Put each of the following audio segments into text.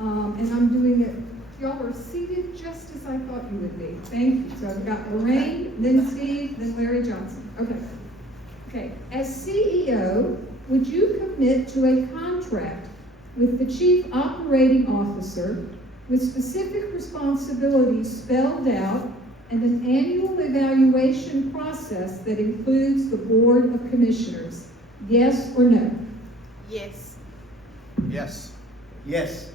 And I'm doing it, y'all are seated just as I thought you would be. Thank you. So I've got Lorraine, then Steve, then Larry Johnson. Okay. Okay. As CEO, would you commit to a contract with the Chief Operating Officer with specific responsibilities spelled out and an annual evaluation process that includes the Board of Commissioners? Yes or no? Yes. Yes. Yes.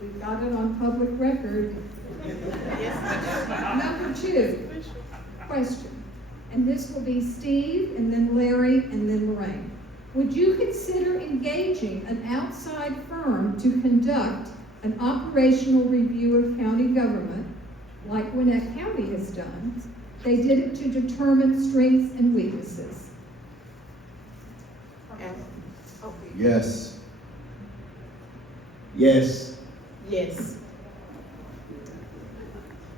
We've got it on public record. Number 2, question. And this will be Steve, and then Larry, and then Lorraine. Would you consider engaging an outside firm to conduct an operational review of county government, like Gwinnett County has done? They did it to determine strengths and weaknesses. Yes. Yes. Yes.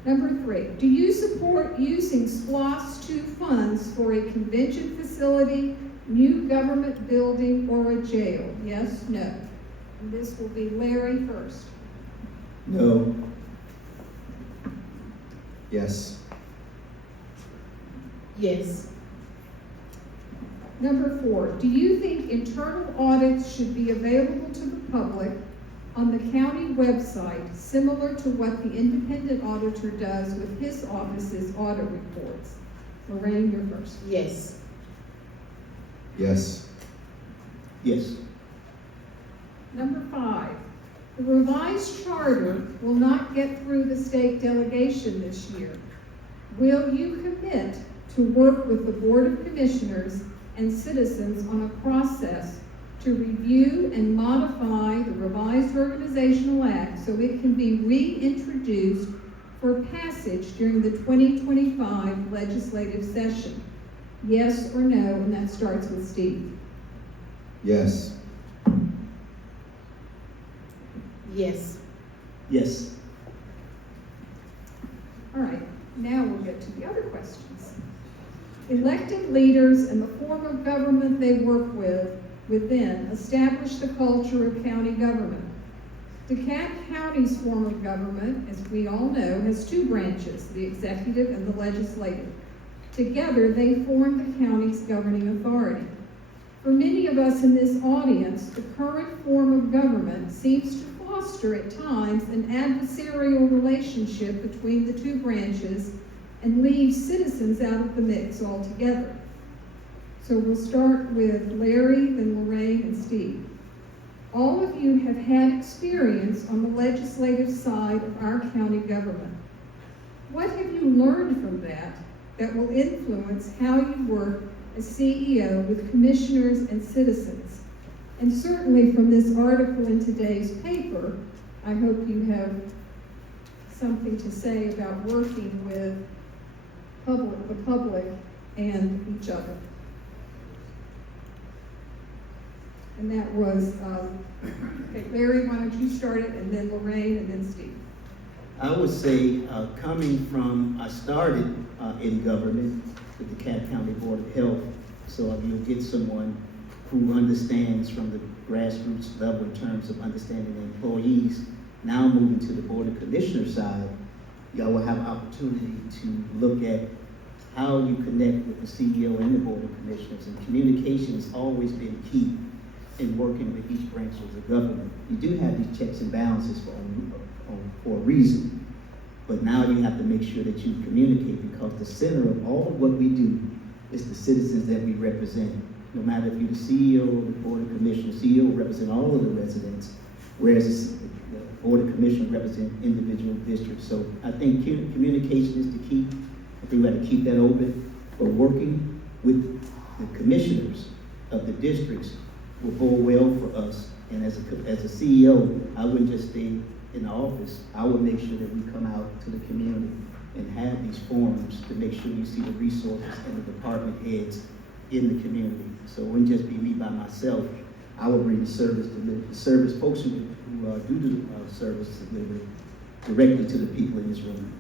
Number 3, do you support using SPLOST 2 funds for a convention facility, new government building, or a jail? Yes, no. And this will be Larry first. No. Yes. Yes. Number 4, do you think internal audits should be available to the public on the county website, similar to what the independent auditor does with his office's audit reports? Lorraine, you're first. Yes. Yes. Yes. Number 5, the revised charter will not get through the state delegation this year. Will you commit to work with the Board of Commissioners and citizens on a process to review and modify the revised organizational act so it can be reintroduced for passage during the 2025 legislative session? Yes or no? And that starts with Steve. Yes. Yes. Yes. All right, now we'll get to the other questions. Elected leaders and the form of government they work within establish the culture of county government. DeKalb County's form of government, as we all know, has 2 branches, the executive and the legislative. Together, they form the county's governing authority. For many of us in this audience, the current form of government seems to foster at times an adversarial relationship between the 2 branches and leave citizens out of the mix altogether. So we'll start with Larry, then Lorraine, and Steve. All of you have had experience on the legislative side of our county government. What have you learned from that will influence how you work as CEO with commissioners and citizens? And certainly from this article in today's paper, I hope you have something to say about working with the public and each other. And that was, okay, Larry, why don't you start it, and then Lorraine, and then Steve. I would say, coming from, I started in government with the DeKalb County Board of Health, so you'll get someone who understands from the grassroots level in terms of understanding the employees. Now moving to the Board of Commissioners side, y'all will have opportunity to look at how you connect with the CEO and the Board of Commissioners, and communication has always been key in working with each branch of the government. You do have these checks and balances for a reason, but now you have to make sure that you communicate, because the center of all of what we do is the citizens that we represent. No matter if you're the CEO or the Board of Commissioners, CEO represent all of the residents, whereas the Board of Commissioners represent individual districts. So I think communication is the key. I think we have to keep that open, but working with the commissioners of the districts will bode well for us. And as a CEO, I wouldn't just stay in the office. I would make sure that we come out to the community and have these forums to make sure you see the resources and the department heads in the community. So it wouldn't just be me by myself. I would bring the service folks who do the service delivery directly to the people in this room.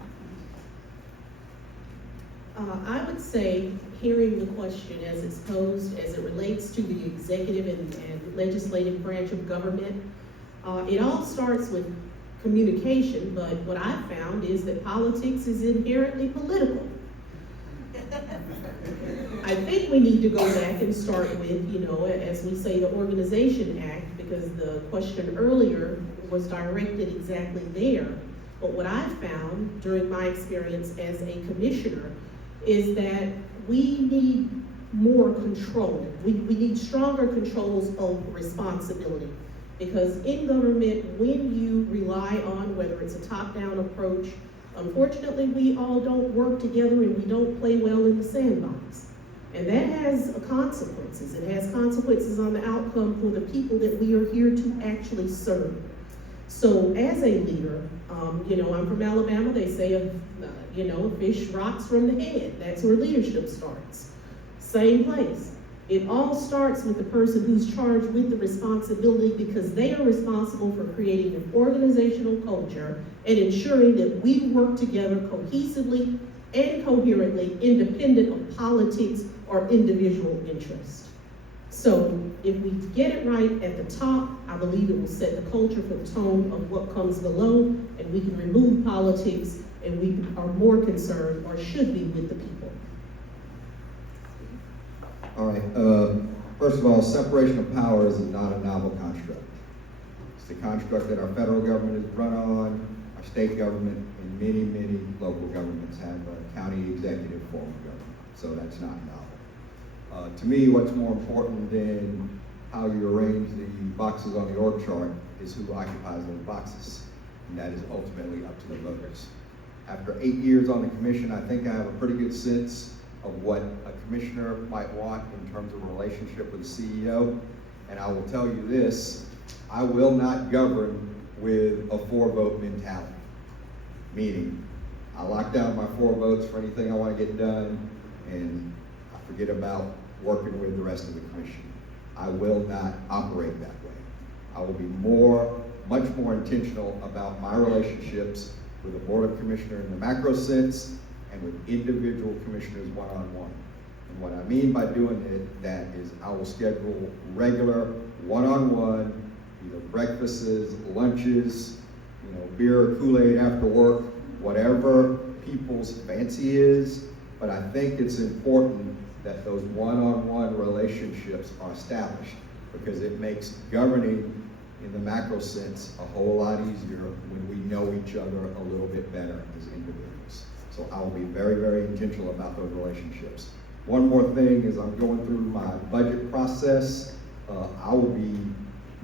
I would say, hearing the question as it's posed, as it relates to the executive and legislative branch of government, It all starts with communication, but what I've found is that politics is inherently political. I think we need to go back and start with, as we say, the Organization Act, because the question earlier was directed exactly there. But what I've found during my experience as a commissioner is that we need more control. We need stronger controls of responsibility. Because in government, when you rely on whether it's a top-down approach, unfortunately, we all don't work together and we don't play well in the sandbox. And that has consequences. It has consequences on the outcome for the people that we are here to actually serve. So as a leader, I'm from Alabama, they say, a fish rots from the head. That's where leadership starts. Same place. It all starts with the person who's charged with the responsibility, because they are responsible for creating an organizational culture and ensuring that we work together cohesively and coherently, independent of politics or individual interest. So if we get it right at the top, I believe it will set the culture for the tone of what comes below, and we can remove politics, and we are more concerned, or should be, with the people. All right, first of all, separation of powers is not a novel construct. It's the construct that our federal government is run on, our state government, and many, many local governments have a county executive form of government, so that's not novel. To me, what's more important than how you arrange the boxes on the org chart is who occupies those boxes, and that is ultimately up to the voters. After 8 years on the commission, I think I have a pretty good sense of what a commissioner might want in terms of a relationship with the CEO. And I will tell you this, I will not govern with a 4-vote mentality. Meaning, I lock down my 4 votes for anything I want to get done, and I forget about working with the rest of the commission. I will not operate that way. I will be much more intentional about my relationships with the Board of Commissioners in the macro sense, and with individual commissioners one-on-one. And what I mean by doing that is I will schedule regular one-on-one, either breakfasts, lunches, beer or Kool-Aid after work, whatever people's fancy is, but I think it's important that those one-on-one relationships are established, because it makes governing in the macro sense a whole lot easier when we know each other a little bit better as individuals. So I will be very, very intentional about those relationships. One more thing is I'm going through my budget process. I will be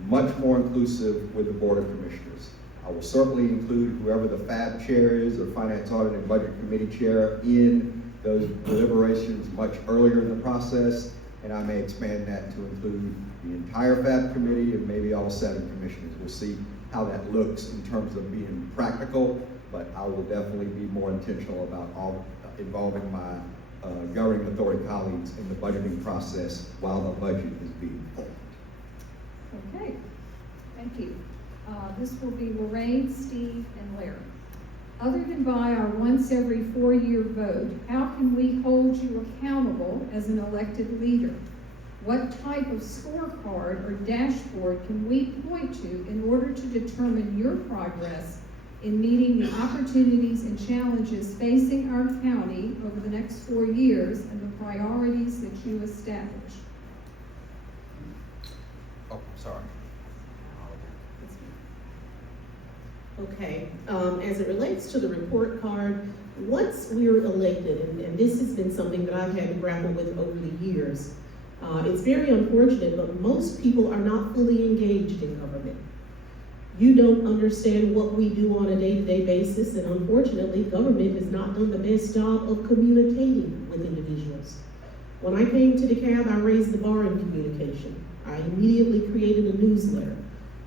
much more inclusive with the Board of Commissioners. I will certainly include whoever the FAB chair is, or Finance Audit and Budget Committee chair, in those deliberations much earlier in the process, and I may expand that to include the entire FAB committee and maybe all 7 commissioners. We'll see how that looks in terms of being practical, but I will definitely be more intentional about involving my governing authority colleagues in the budgeting process while the budget is being formed. Okay, thank you. This will be Lorraine, Steve, and Larry. Other than by our once every 4-year vote, how can we hold you accountable as an elected leader? What type of scorecard or dashboard can we point to in order to determine your progress in meeting the opportunities and challenges facing our county over the next 4 years and the priorities that you establish? Oh, sorry. Okay, as it relates to the report card, once we're elected, and this has been something that I've had to grapple with over the years, it's very unfortunate, but most people are not fully engaged in government. You don't understand what we do on a day-to-day basis, and unfortunately, government has not done the best job of communicating with individuals. When I came to DeKalb, I raised the bar in communication. I immediately created a newsletter,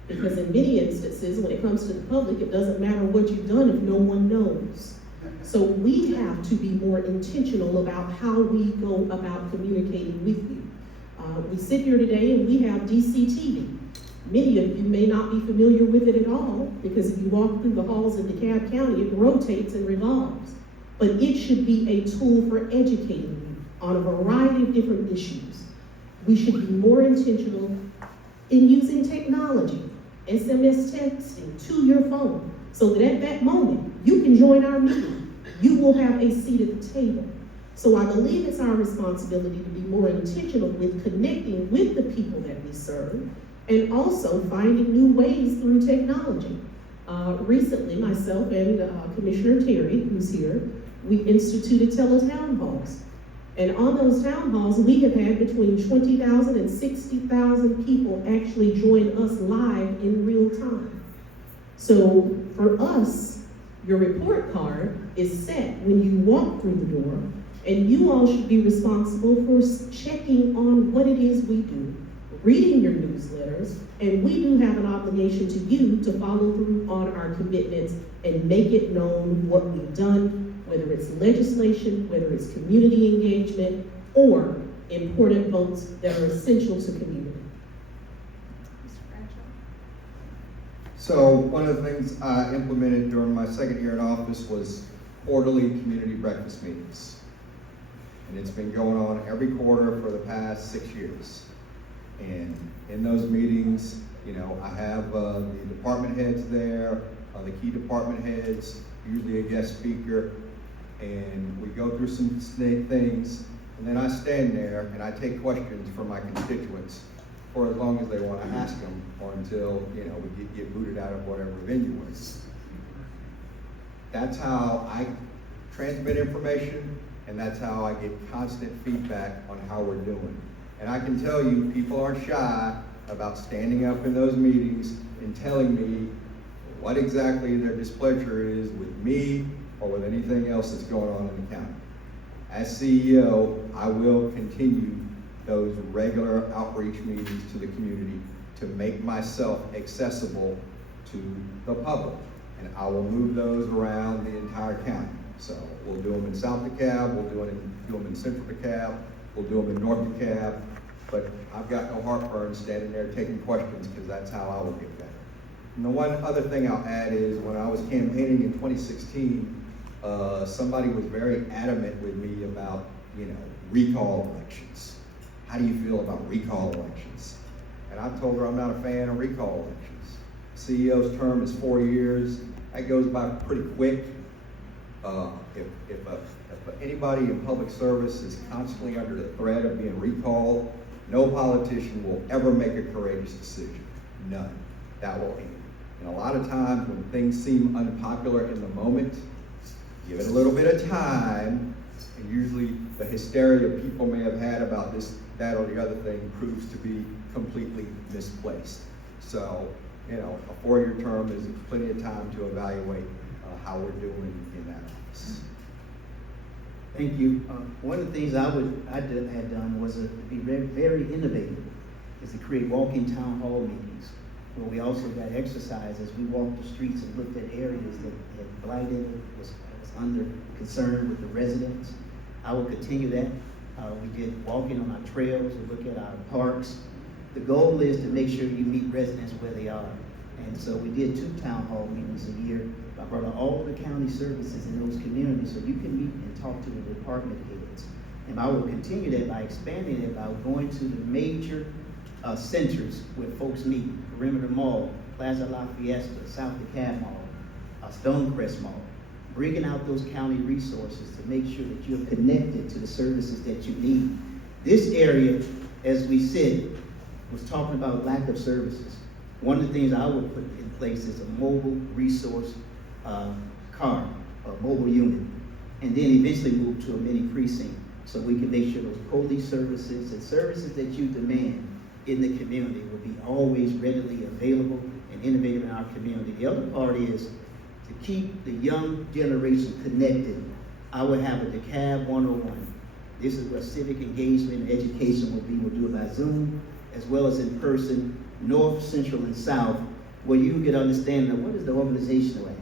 because in many instances, when it comes to the public, it doesn't matter what you've done if no one knows. So we have to be more intentional about how we go about communicating with you. We sit here today and we have DCTV. Many of you may not be familiar with it at all, because if you walk through the halls in DeKalb County, it rotates and revolves. But it should be a tool for educating you on a variety of different issues. We should be more intentional in using technology. SMS texting to your phone, so that at that moment, you can join our meeting. You will have a seat at the table. So I believe it's our responsibility to be more intentional with connecting with the people that we serve, and also finding new ways through technology. Recently, myself and Commissioner Terry, who's here, we instituted teletown halls. And on those town halls, we have had between 20,000 and 60,000 people actually join us live in real time. So for us, your report card is set when you walk through the door, and you all should be responsible for checking on what it is we do, reading your newsletters, and we do have an obligation to you to follow through on our commitments and make it known what we've done, whether it's legislation, whether it's community engagement, or important votes that are essential to community. Mr. Bradshaw? So one of the things I implemented during my second year in office was quarterly community breakfast meetings. And it's been going on every quarter for the past 6 years. And in those meetings, you know, I have the department heads there, the key department heads, usually a guest speaker, and we go through some things, and then I stand there and I take questions from my constituents for as long as they want to ask them, or until, you know, we get booted out of whatever venue we're in. That's how I transmit information, and that's how I get constant feedback on how we're doing. And I can tell you, people aren't shy about standing up in those meetings and telling me what exactly their displeasure is with me or with anything else that's going on in the county. As CEO, I will continue those regular outreach meetings to the community to make myself accessible to the public. And I will move those around the entire county. So we'll do them in South DeKalb, we'll do them in Central DeKalb, we'll do them in North DeKalb, but I've got no heartburn standing there taking questions, because that's how I will get better. And the one other thing I'll add is, when I was campaigning in 2016, somebody was very adamant with me about, you know, recall elections. How do you feel about recall elections? And I told her I'm not a fan of recall elections. CEO's term is 4 years. That goes by pretty quick. If anybody in public service is constantly under the threat of being recalled, no politician will ever make a courageous decision. None. That will end. And a lot of times when things seem unpopular in the moment, give it a little bit of time, and usually the hysteria people may have had about this, that, or the other thing proves to be completely misplaced. So, you know, a 4-year term is plenty of time to evaluate how we're doing in that office. Thank you. One of the things I had done was to be very innovative, is to create walk-in town hall meetings, where we also got exercise as we walked the streets and looked at areas that had blighted, was under concern with the residents. I will continue that. We did walking on our trails, we look at our parks. The goal is to make sure you meet residents where they are. And so we did 2 town hall meetings a year. I brought all the county services in those communities so you can meet and talk to the department heads. And I will continue that by expanding it by going to the major centers where folks meet: Perimeter Mall, Plaza La Fiesta, South DeKalb Mall, Stonecrest Mall, bringing out those county resources to make sure that you're connected to the services that you need. This area, as we said, was talking about lack of services. One of the things I would put in place is a mobile resource car, a mobile unit, and then eventually move to a mini precinct so we can make sure those police services and services that you demand in the community will be always readily available and innovative in our community. The other part is to keep the young generation connected. I would have a DeKalb 101. This is where civic engagement and education will be. We'll do it by Zoom, as well as in person, North, Central, and South, where you can get understanding of what is the organizational act,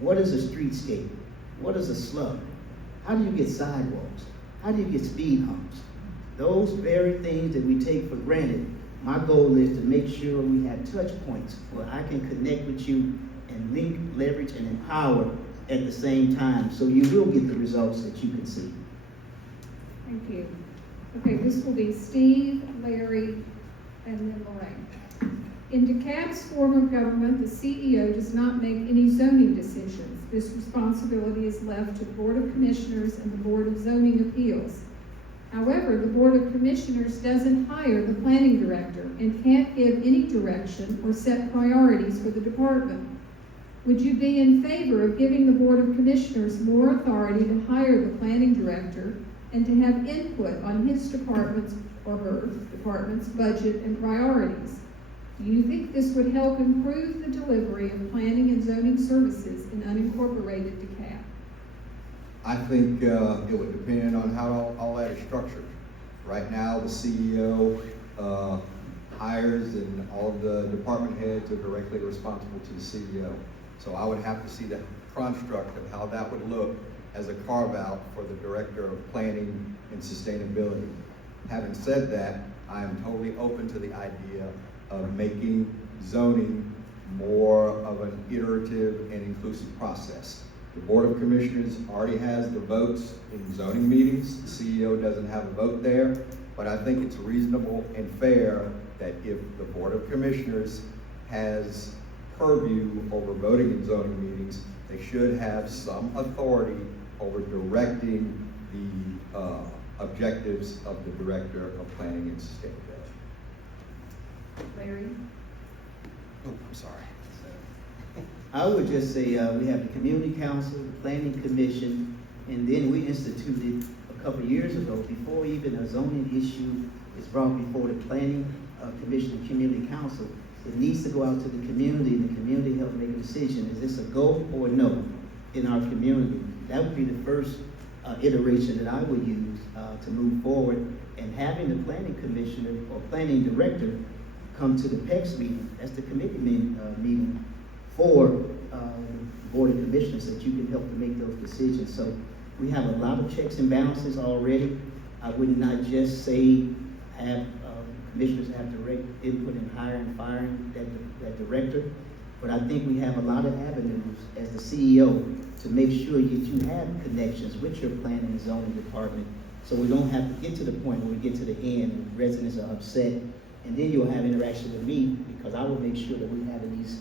what is a streetscape, what is a slug, how do you get sidewalks, how do you get speed humps. Those very things that we take for granted, my goal is to make sure we have touch points where I can connect with you and link, leverage, and empower at the same time, so you will get the results that you can see. Thank you. Okay, this will be Steve, Larry, and then Lorraine. In DeKalb's form of government, the CEO does not make any zoning decisions. This responsibility is left to the Board of Commissioners and the Board of Zoning Appeals. However, the Board of Commissioners doesn't hire the planning director and can't give any direction or set priorities for the department. Would you be in favor of giving the Board of Commissioners more authority to hire the planning director and to have input on his department's or her department's budget and priorities? Do you think this would help improve the delivery of planning and zoning services in unincorporated DeKalb? I think it would depend on how all that is structured. Right now, the CEO hires, and all of the department heads are directly responsible to the CEO. So I would have to see the construct of how that would look as a carve-out for the Director of Planning and Sustainability. Having said that, I am totally open to the idea of making zoning more of an iterative and inclusive process. The Board of Commissioners already has the votes in zoning meetings. The CEO doesn't have a vote there, but I think it's reasonable and fair that if the Board of Commissioners has purview over voting in zoning meetings, they should have some authority over directing the objectives of the Director of Planning and Sustainability. Larry? Oh, I'm sorry. I would just say, we have the Community Council, the Planning Commission, and then we instituted a couple of years ago, before even a zoning issue is brought before the Planning Commission and Community Council, it needs to go out to the community, and the community help make a decision. Is this a go or a no in our community? That would be the first iteration that I would use to move forward, and having the Planning Commissioner or Planning Director come to the PEX meeting, that's the committee meeting for the Board of Commissioners, that you can help to make those decisions. So we have a lot of checks and balances already. I would not just say have commissioners have direct input in hiring and firing that director, but I think we have a lot of avenues as the CEO to make sure that you have connections with your planning and zoning department, so we don't have to get to the point where we get to the end and residents are upset, and then you'll have interaction with me, because I will make sure that we have these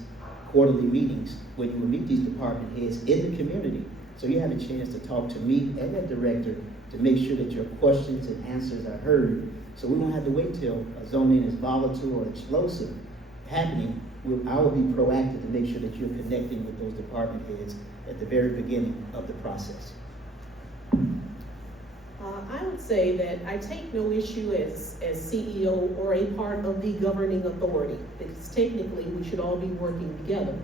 quarterly meetings when you will meet these department heads in the community. So you have a chance to talk to me and that director to make sure that your questions and answers are heard. So we won't have to wait till zoning is volatile or explosive happening. I will be proactive to make sure that you're connecting with those department heads at the very beginning of the process. I would say that I take no issue as CEO or a part of the governing authority, because technically we should all be working together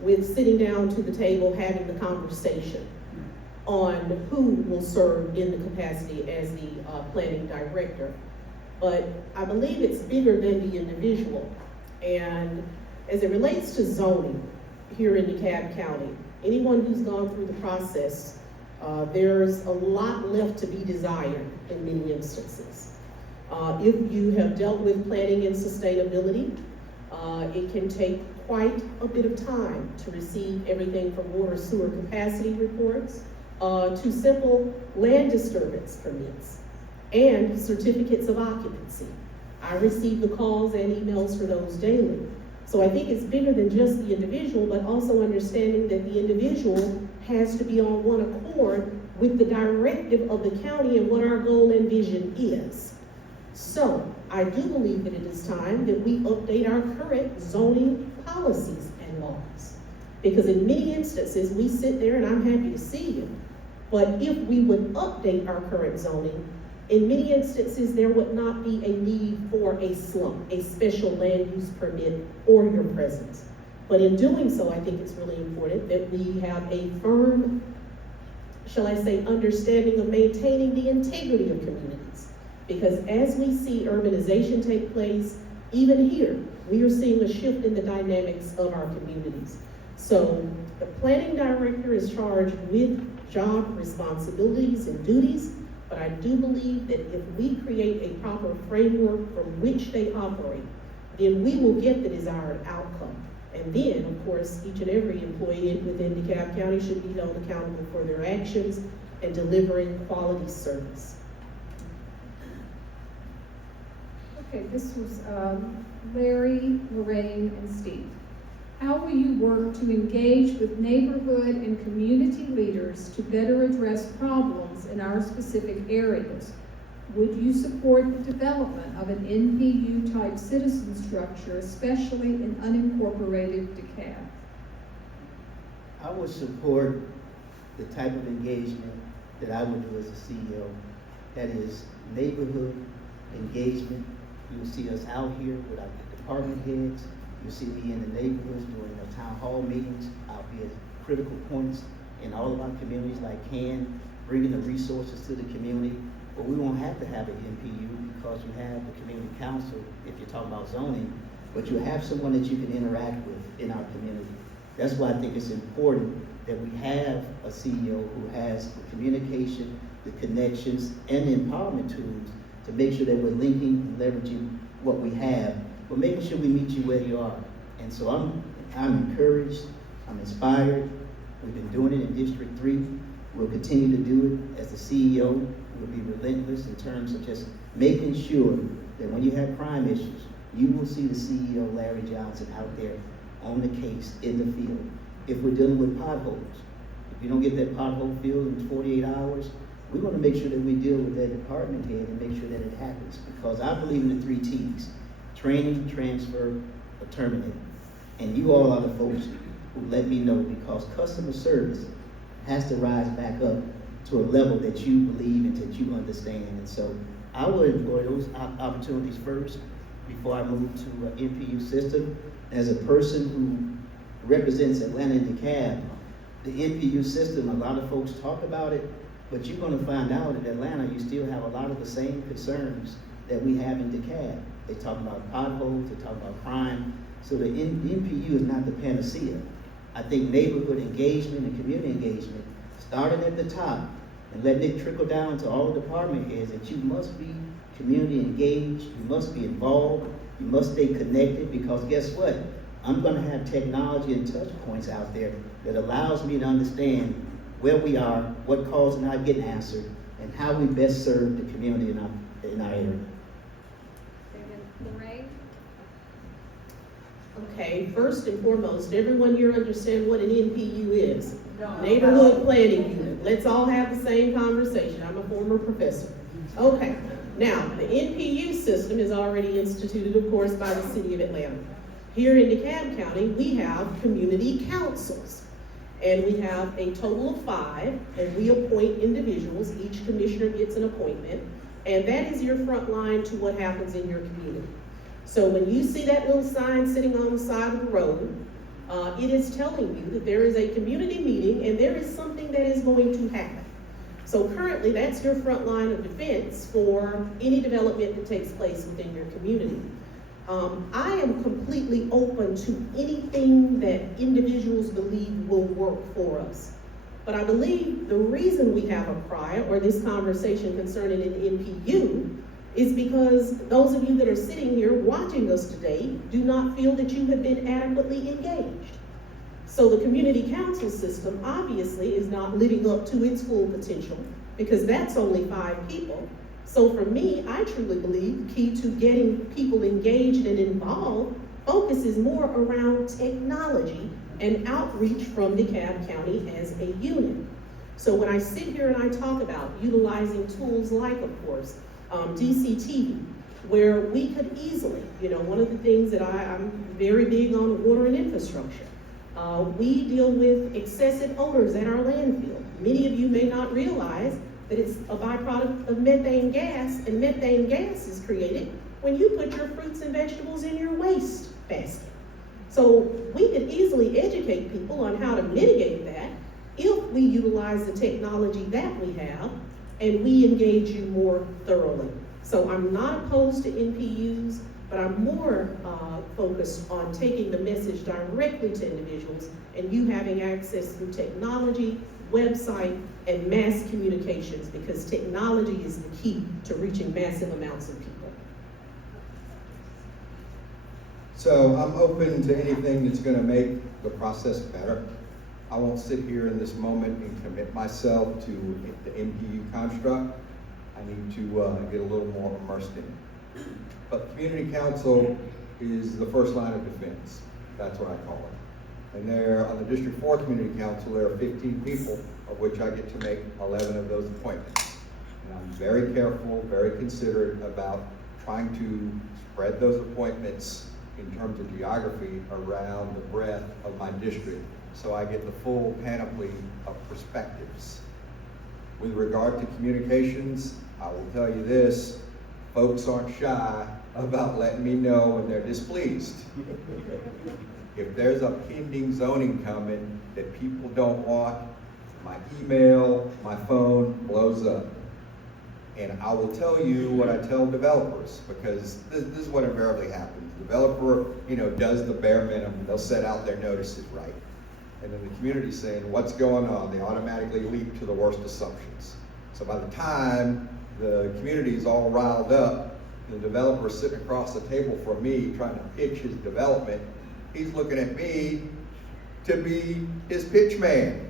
with sitting down to the table, having the conversation on who will serve in the capacity as the planning director. But I believe it's bigger than the individual. And as it relates to zoning here in DeKalb County, anyone who's gone through the process, there's a lot left to be desired in many instances. If you have dealt with planning and sustainability, it can take quite a bit of time to receive everything from water sewer capacity reports to simple land disturbance permits and certificates of occupancy. I receive the calls and emails for those daily. So I think it's bigger than just the individual, but also understanding that the individual has to be on one accord with the directive of the county and what our goal and vision is. So I do believe that it is time that we update our current zoning policies and laws. Because in many instances, we sit there, and I'm happy to see you, but if we would update our current zoning, in many instances, there would not be a need for a slump, a special land use permit, or your presence. But in doing so, I think it's really important that we have a firm, shall I say, understanding of maintaining the integrity of communities. Because as we see urbanization take place, even here, we are seeing a shift in the dynamics of our communities. So the planning director is charged with job responsibilities and duties, but I do believe that if we create a proper framework from which they operate, then we will get the desired outcome. And then, of course, each and every employee within DeKalb County should be held accountable for their actions and delivering quality service. Okay, this was Larry, Lorraine, and Steve. How will you work to engage with neighborhood and community leaders to better address problems in our specific areas? Would you support the development of an NPU-type citizen structure, especially in unincorporated DeKalb? I would support the type of engagement that I would do as a CEO. That is neighborhood engagement. You'll see us out here with our department heads. You'll see me in the neighborhoods during the town hall meetings. I'll be at critical points in all of our communities like CAN, bringing the resources to the community. But we won't have to have an NPU because you have the community council, if you're talking about zoning, but you have someone that you can interact with in our community. That's why I think it's important that we have a CEO who has the communication, the connections, and the empowerment tools to make sure that we're linking and leveraging what we have, but making sure we meet you where you are. And so I'm encouraged, I'm inspired. We've been doing it in District 3. We'll continue to do it as the CEO. We'll be relentless in terms of just making sure that when you have crime issues, you will see the CEO, Larry Johnson, out there on the case in the field. If we're dealing with potholes, if you don't get that pothole filled in 48 hours, we want to make sure that we deal with that department head and make sure that it happens. Because I believe in the 3 T's: training, transfer, or terminate. And you all are the folks who let me know, because customer service has to rise back up to a level that you believe and that you understand. And so I will employ those opportunities first before I move to an NPU system. As a person who represents Atlanta and DeKalb, the NPU system, a lot of folks talk about it, but you're going to find out in Atlanta, you still have a lot of the same concerns that we have in DeKalb. They talk about potholes, they talk about crime. So the NPU is not the panacea. I think neighborhood engagement and community engagement, starting at the top and letting it trickle down to all department heads, that you must be community engaged, you must be involved, you must stay connected, because guess what? I'm going to have technology and touch points out there that allows me to understand where we are, what calls are not getting answered, and how we best serve the community in our area. Lorraine? Okay, first and foremost, everyone here understand what an NPU is. Neighborhood Planning Unit. Let's all have the same conversation. I'm a former professor. Okay, now, the NPU system is already instituted, of course, by the City of Atlanta. Here in DeKalb County, we have community councils. And we have a total of 5, and we appoint individuals. Each commissioner gets an appointment, and that is your front line to what happens in your community. So when you see that little sign sitting on the side of the road, it is telling you that there is a community meeting and there is something that is going to happen. So currently, that's your front line of defense for any development that takes place within your community. I am completely open to anything that individuals believe will work for us. But I believe the reason we have a cry or this conversation concerning an NPU is because those of you that are sitting here watching us today do not feel that you have been adequately engaged. So the community council system obviously is not living up to its full potential, because that's only 5 people. So for me, I truly believe the key to getting people engaged and involved focuses more around technology and outreach from DeKalb County as a unit. So when I sit here and I talk about utilizing tools like, of course, DCTV, where we could easily, one of the things that I'm very big on water and infrastructure. We deal with excessive odors at our landfill. Many of you may not realize that it's a byproduct of methane gas, and methane gas is created when you put your fruits and vegetables in your waste basket. So we could easily educate people on how to mitigate that if we utilize the technology that we have and we engage you more thoroughly. So I'm not opposed to NPUs, but I'm more focused on taking the message directly to individuals and you having access through technology, website, and mass communications, because technology is the key to reaching massive amounts of people. So I'm open to anything that's going to make the process better. I won't sit here in this moment and commit myself to the NPU construct. I need to get a little more immersed in it. But community council is the first line of defense. That's what I call it. And there, on the District 4 Community Council, there are 15 people, of which I get to make 11 of those appointments. And I'm very careful, very considerate about trying to spread those appointments in terms of geography around the breadth of my district, so I get the full panoply of perspectives. With regard to communications, I will tell you this, folks aren't shy about letting me know when they're displeased. If there's a pending zoning coming that people don't want, my email, my phone blows up. And I will tell you what I tell developers, because this is what invariably happens. Developer, does the bare minimum. They'll set out their notices right. And then the community's saying, what's going on? They automatically leap to the worst assumptions. So by the time the community is all riled up, the developer's sitting across the table from me trying to pitch his development, he's looking at me to be his pitch man.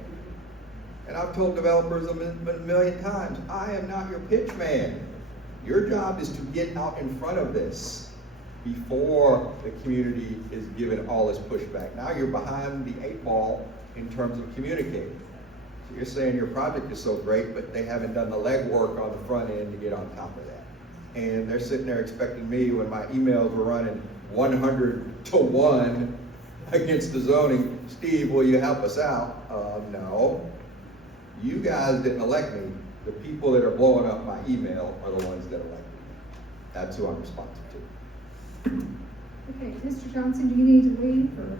And I've told developers a million times, I am not your pitch man. Your job is to get out in front of this before the community is given all this pushback. Now you're behind the 8 ball in terms of communicating. So you're saying your project is so great, but they haven't done the legwork on the front end to get on top of that. And they're sitting there expecting me, when my emails were running 100 to 1 against the zoning, Steve, will you help us out? No. You guys didn't elect me. The people that are blowing up my email are the ones that elected me. That's who I'm responsive to. Okay, Mr. Johnson, do you need to leave or?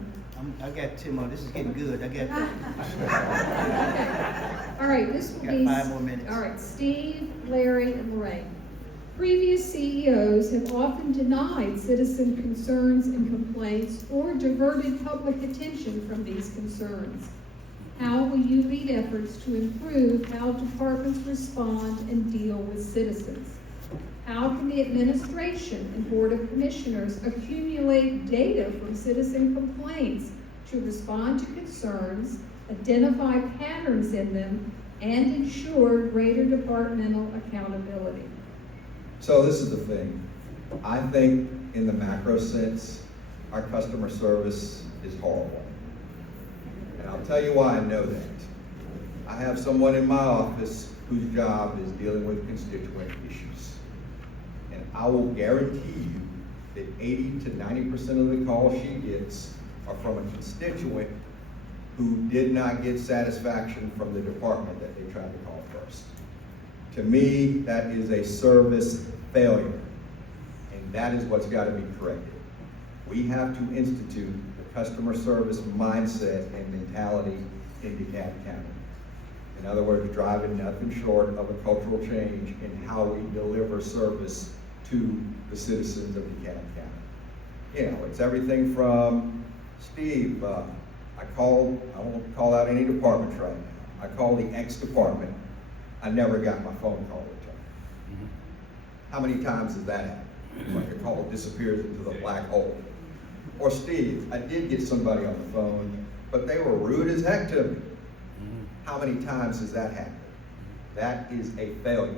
I got 2 more. This is getting good. I got Okay. All right, this will be. 5 more minutes. All right, Steve, Larry, and Lorraine. Previous CEOs have often denied citizen concerns and complaints or diverted public attention from these concerns. How will you lead efforts to improve how departments respond and deal with citizens? How can the administration and Board of Commissioners accumulate data from citizen complaints to respond to concerns, identify patterns in them, and ensure greater departmental accountability? So this is the thing. I think in the macro sense, our customer service is horrible. And I'll tell you why I know that. I have someone in my office whose job is dealing with constituent issues. And I will guarantee you that 80 to 90% of the calls she gets are from a constituent who did not get satisfaction from the department that they tried to call first. To me, that is a service failure, and that is what's got to be corrected. We have to institute the customer service mindset and mentality in DeKalb County. In other words, driving nothing short of a cultural change in how we deliver service to the citizens of DeKalb County. It's everything from, Steve, I won't call out any departments right now. I called the X department. I never got my phone call returned. How many times has that happened? Like a call disappears into the black hole. Or Steve, I did get somebody on the phone, but they were rude as heck to me. How many times has that happened? That is a failure.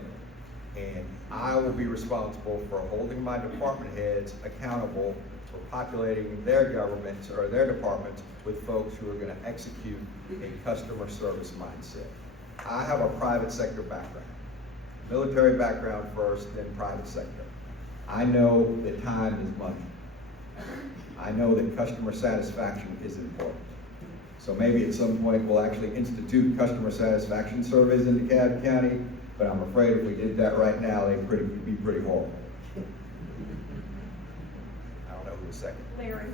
And I will be responsible for holding my department heads accountable for populating their governments or their departments with folks who are going to execute a customer service mindset. I have a private sector background, military background first, then private sector. I know that time is money. I know that customer satisfaction is important. So maybe at some point we'll actually institute customer satisfaction surveys in DeKalb County, but I'm afraid if we did that right now, they'd be pretty horrible. I don't know who's second. Larry.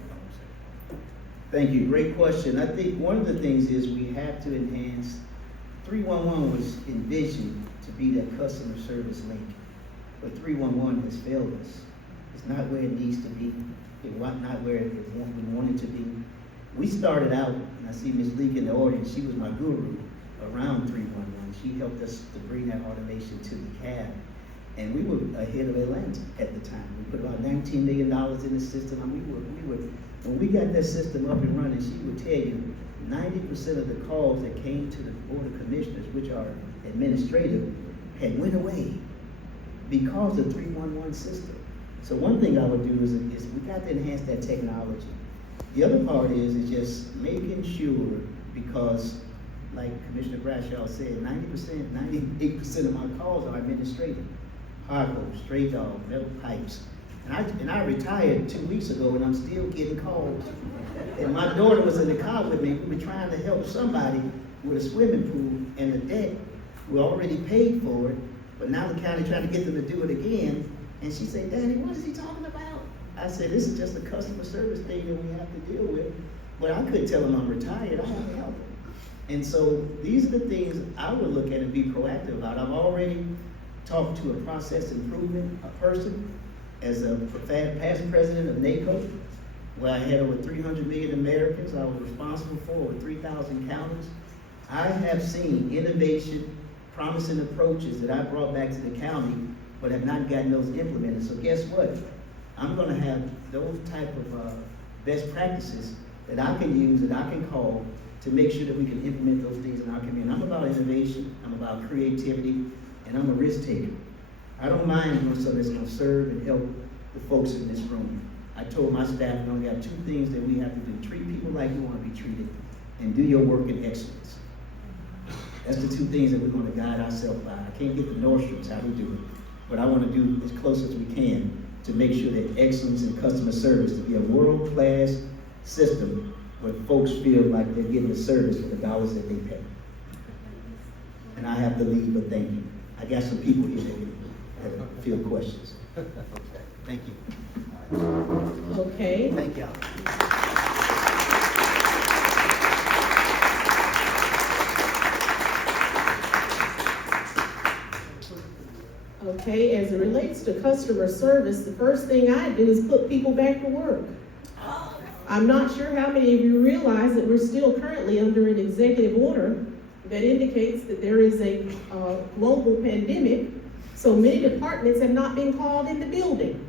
Thank you. Great question. I think one of the things is we have to enhance. 311 was envisioned to be that customer service link, but 311 has failed us. It's not where it needs to be. It's not where we want it to be. We started out, and I see Ms. Leak in the audience, she was my guru around 311. She helped us to bring that automation to DeKalb. And we were ahead of Atlanta at the time. We put about $19 million in the system. And when we got that system up and running, she would tell you 90% of the calls that came to the Board of Commissioners, which are administrative, had went away because of the 311 system. So one thing I would do is we got to enhance that technology. The other part is just making sure, because like Commissioner Bradshaw said, 90%, 98% of my calls are administrative. Hardware, stray dog, metal pipes. And I retired 2 weeks ago and I'm still getting calls. And my daughter was in the car with me. We were trying to help somebody with a swimming pool and the debt. We already paid for it, but now the county trying to get them to do it again. And she said, Daddy, what is he talking about? I said, this is just a customer service thing that we have to deal with. But I couldn't tell them I'm retired, I have to help them. And so these are the things I would look at and be proactive about. I've already talked to a process improvement person as a past president of NACO, where I had over 300 million Americans. I was responsible for over 3,000 counties. I have seen innovation, promising approaches that I brought back to the county, but have not gotten those implemented. So guess what? I'm gonna have those type of best practices that I can use, that I can call to make sure that we can implement those things in our community. I'm about innovation, I'm about creativity, and I'm a risk taker. I don't mind doing something that's gonna serve and help the folks in this room. I told my staff we only got two things that we have to do: treat people like you wanna be treated, and do your work in excellence. That's the two things that we're gonna guide ourselves by. I can't get the Nordstroms how we do it, but I wanna do as close as we can to make sure that excellence in customer service, to be a world-class system where folks feel like they're getting the service for the dollars that they pay. And I have to leave, but thank you. I got some people here that have a few questions. Thank you. Okay. Thank y'all. Okay, as it relates to customer service, the first thing I do is put people back to work. I'm not sure how many of you realize that we're still currently under an executive order that indicates that there is a global pandemic, so many departments have not been called into building.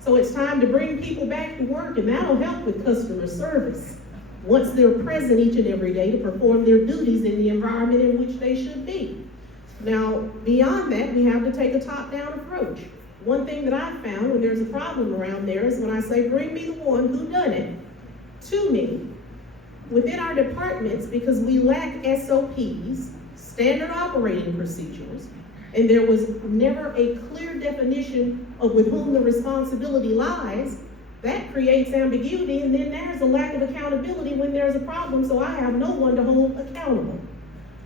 So it's time to bring people back to work, and that'll help with customer service once they're present each and every day to perform their duties in the environment in which they should be. Now, beyond that, we have to take a top-down approach. One thing that I've found when there's a problem around there is when I say, bring me the one who done it, to me. Within our departments, because we lack SOPs, standard operating procedures, and there was never a clear definition of with whom the responsibility lies, that creates ambiguity, and then there's a lack of accountability when there's a problem, so I have no one to hold accountable.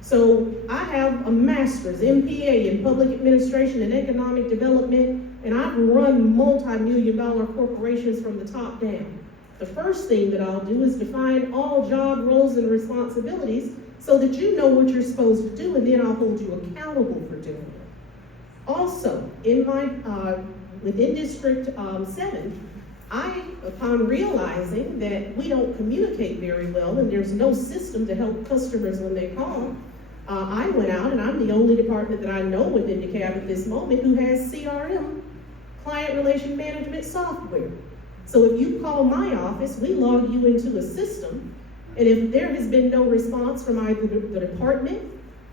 So I have a master's, MPA in public administration and economic development, and I've run multi-million-dollar corporations from the top down. The first thing that I'll do is define all job roles and responsibilities so that you know what you're supposed to do, and then I'll hold you accountable for doing it. Also, in my, within District 7, upon realizing that we don't communicate very well and there's no system to help customers when they call, I went out, and I'm the only department that I know within DeKalb at this moment who has CRM, client relation management software. So if you call my office, we log you into a system, and if there has been no response from either the department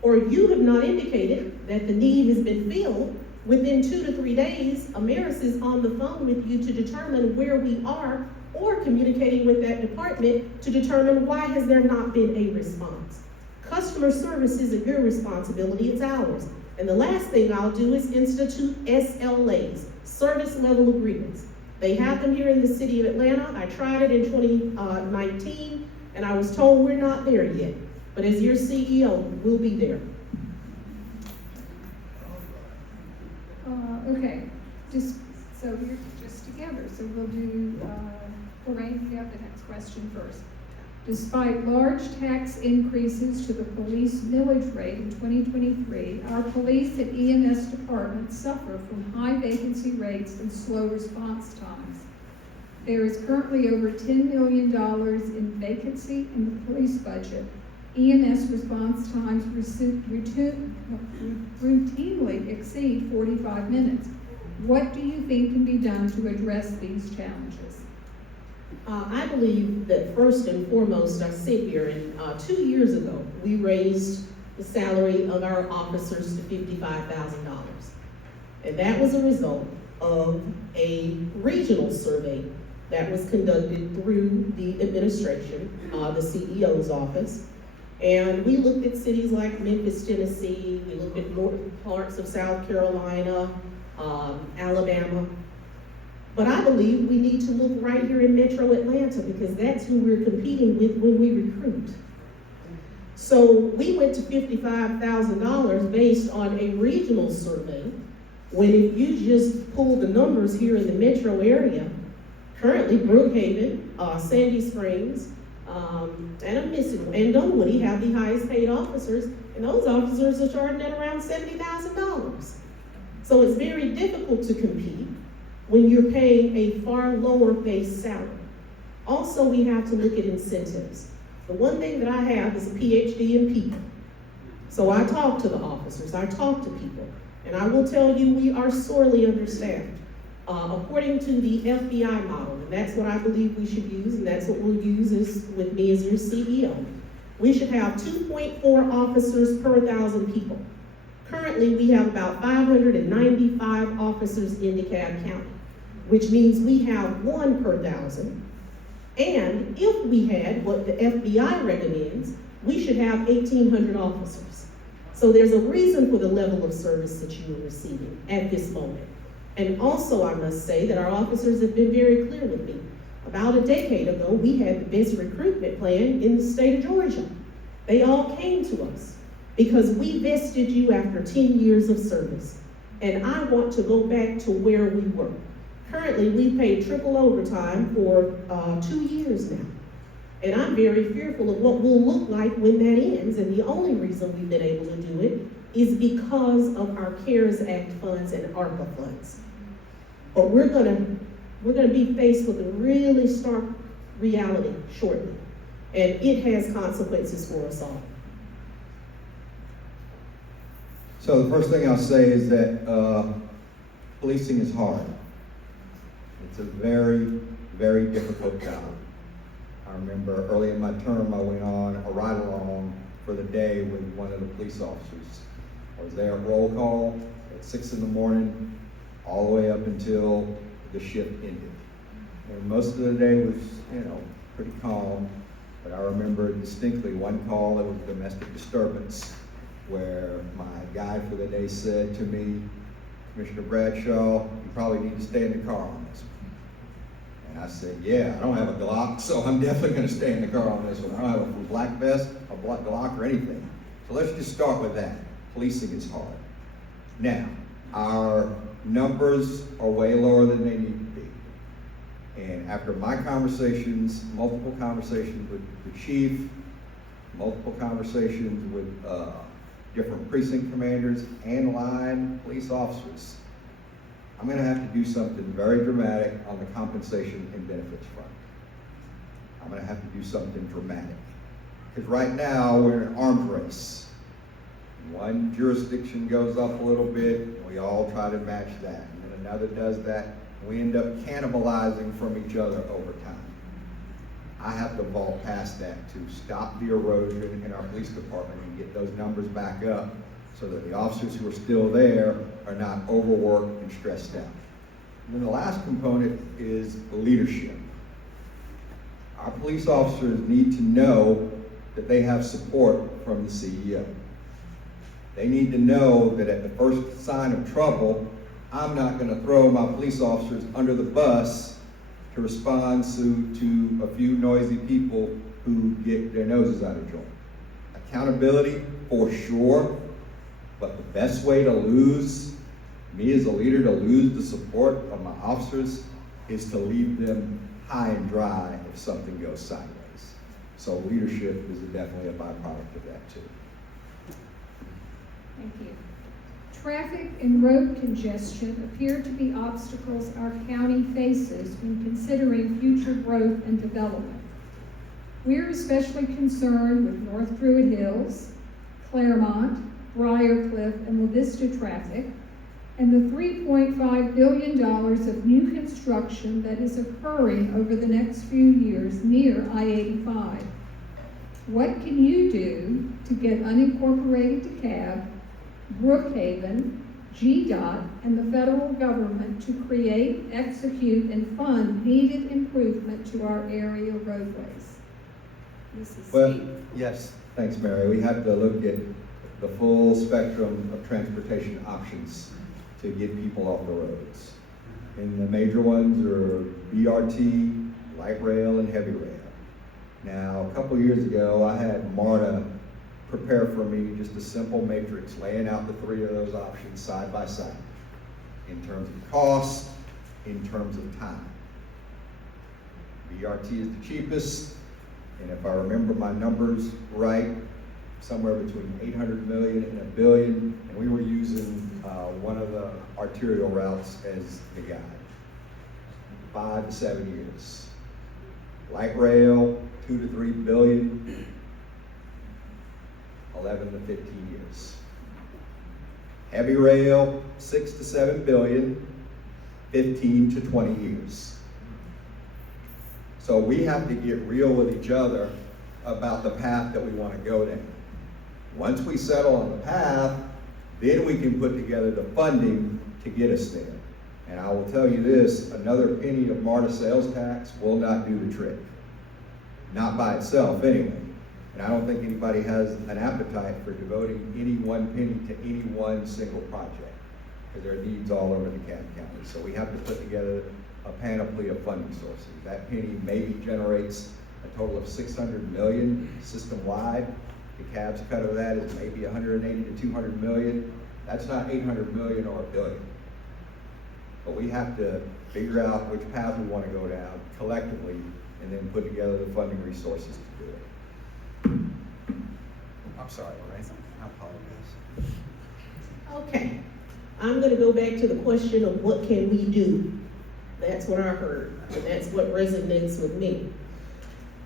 or you have not indicated that the need has been filled, within 2 to 3 days, Ameris is on the phone with you to determine where we are, or communicating with that department to determine why has there not been a response. Customer service isn't your responsibility, it's ours. And the last thing I'll do is institute SLAs, service level agreements. They have them here in the city of Atlanta. I tried it in 2019, and I was told we're not there yet. But as your CEO, we'll be there. Okay, so you're just together, so we'll do, Lorraine, you have the next question first. Despite large tax increases to the police millage rate in 2023, our police and EMS departments suffer from high vacancy rates and slow response times. There is currently over $10 million in vacancy in the police budget. EMS response times routinely exceed 45 minutes. What do you think can be done to address these challenges? I believe that first and foremost, I sit here, and 2 years ago, we raised the salary of our officers to $55,000. And that was a result of a regional survey that was conducted through the administration, the CEO's office. And we looked at cities like Memphis, Tennessee, we looked at north parts of South Carolina, Alabama. But I believe we need to look right here in Metro Atlanta because that's who we're competing with when we recruit. So we went to $55,000 based on a regional survey, when if you just pull the numbers here in the metro area, currently Brookhaven, Sandy Springs, and I'm missing one, and Dunwoody have the highest paid officers, and those officers are charging at around $70,000. So it's very difficult to compete when you're paying a far lower base salary. Also, we have to look at incentives. The one thing that I have is a PhD in people. So I talk to the officers, I talk to people, and I will tell you we are sorely understaffed. According to the FBI model, and that's what I believe we should use, and that's what we'll use with me as your CEO, we should have 2.4 officers per 1,000 people. Currently, we have about 595 officers in DeKalb County, which means we have 1 per 1,000. And if we had what the FBI recommends, we should have 1,800 officers. So there's a reason for the level of service that you are receiving at this moment. And also, I must say that our officers have been very clear with me. About a decade ago, we had the best recruitment plan in the state of Georgia. They all came to us because we vested you after 10 years of service. And I want to go back to where we were. Currently, we pay triple overtime for 2 years now. And I'm very fearful of what will look like when that ends. And the only reason we've been able to do it is because of our CARES Act funds and ARPA funds. But we're gonna be faced with a really stark reality shortly. And it has consequences for us all. So the first thing I'll say is that policing is hard. It's a very, very difficult job. I remember early in my term, I went on a ride-along for the day with one of the police officers. I was there at roll call at 6 in the morning, all the way up until the shift ended. And most of the day was, pretty calm, but I remember distinctly one call that was domestic disturbance, where my guy for the day said to me, "Commissioner Bradshaw, you probably need to stay in the car on this one." And I said, "Yeah, I don't have a Glock, so I'm definitely gonna stay in the car on this one. I don't have a black vest, a black Glock, or anything." So let's just start with that. Policing is hard. Now, our numbers are way lower than they need to be. And after my conversations, multiple conversations with the chief, multiple conversations with different precinct commanders and line police officers, I'm gonna have to do something very dramatic on the compensation and benefits front. I'm gonna have to do something dramatic. Because right now, we're in an arms race. One jurisdiction goes up a little bit, and we all try to match that. And then another does that, and we end up cannibalizing from each other over time. I have to vault past that to stop the erosion in our police department and get those numbers back up so that the officers who are still there are not overworked and stressed out. And then the last component is leadership. Our police officers need to know that they have support from the CEO. They need to know that at the first sign of trouble, I'm not going to throw my police officers under the bus to respond to a few noisy people who get their noses out of joint. Accountability, for sure, but the best way to lose, me as a leader, to lose the support of my officers is to leave them high and dry if something goes sideways. So leadership is definitely a byproduct of that too. Thank you. Traffic and road congestion appear to be obstacles our county faces when considering future growth and development. We're especially concerned with North Druid Hills, Claremont, Briarcliff, and La Vista traffic, and the $3.5 billion of new construction that is occurring over the next few years near I-85. What can you do to get unincorporated DeKalb, Brookhaven, GDOT, and the federal government to create, execute, and fund needed improvement to our area roadways. Mrs. Well, Steve. yes, thanks, Mary. We have to look at the full spectrum of transportation options to get people off the roads. And the major ones are BRT, light rail, and heavy rail. Now, a couple years ago, I had Marta prepare for me just a simple matrix laying out the three of those options side by side in terms of cost, in terms of time. BRT is the cheapest, and if I remember my numbers right, somewhere between 800 million and $1 billion, and we were using one of the arterial routes as the guide. 5 to 7 years. Light rail, 2 to 3 billion, 11 to 15 years. Heavy rail, 6 to 7 billion, 15 to 20 years. So we have to get real with each other about the path that we want to go down. Once we settle on the path, then we can put together the funding to get us there. And I will tell you this, another penny of MARTA sales tax will not do the trick. Not by itself anyway. And I don't think anybody has an appetite for devoting any one penny to any one single project, because there are needs all over DeKalb County. So we have to put together a panoply of funding sources. That penny maybe generates a total of 600 million system-wide. DeKalb's cut of that is maybe 180 to 200 million. That's not 800 million or $1 billion. But we have to figure out which path we want to go down collectively and then put together the funding resources to do it. I'm sorry, Lorraine. I apologize. Okay, I'm gonna go back to the question of what can we do? That's what I heard, and that's what resonates with me.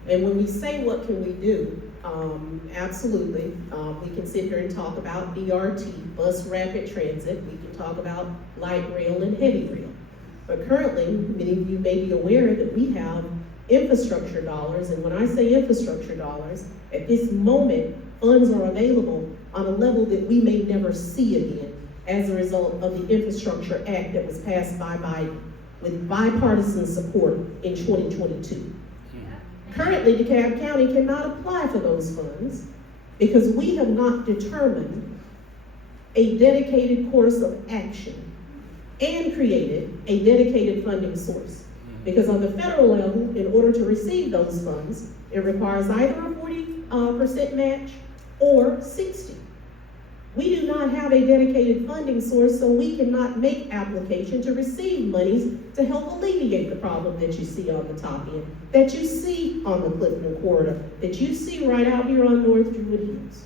And when we say what can we do, absolutely, we can sit here and talk about BRT, bus rapid transit, we can talk about light rail and heavy rail. But currently, many of you may be aware that we have infrastructure dollars, and when I say infrastructure dollars, at this moment, funds are available on a level that we may never see again as a result of the Infrastructure Act that was passed by Biden with bipartisan support in 2022. Currently, DeKalb County cannot apply for those funds because we have not determined a dedicated course of action and created a dedicated funding source. Because on the federal level, in order to receive those funds, it requires either a 40% match or 60. We do not have a dedicated funding source, so we cannot make application to receive monies to help alleviate the problem that you see on the top end, that you see on the Clifton Corridor, that you see right out here on North Druid Hills.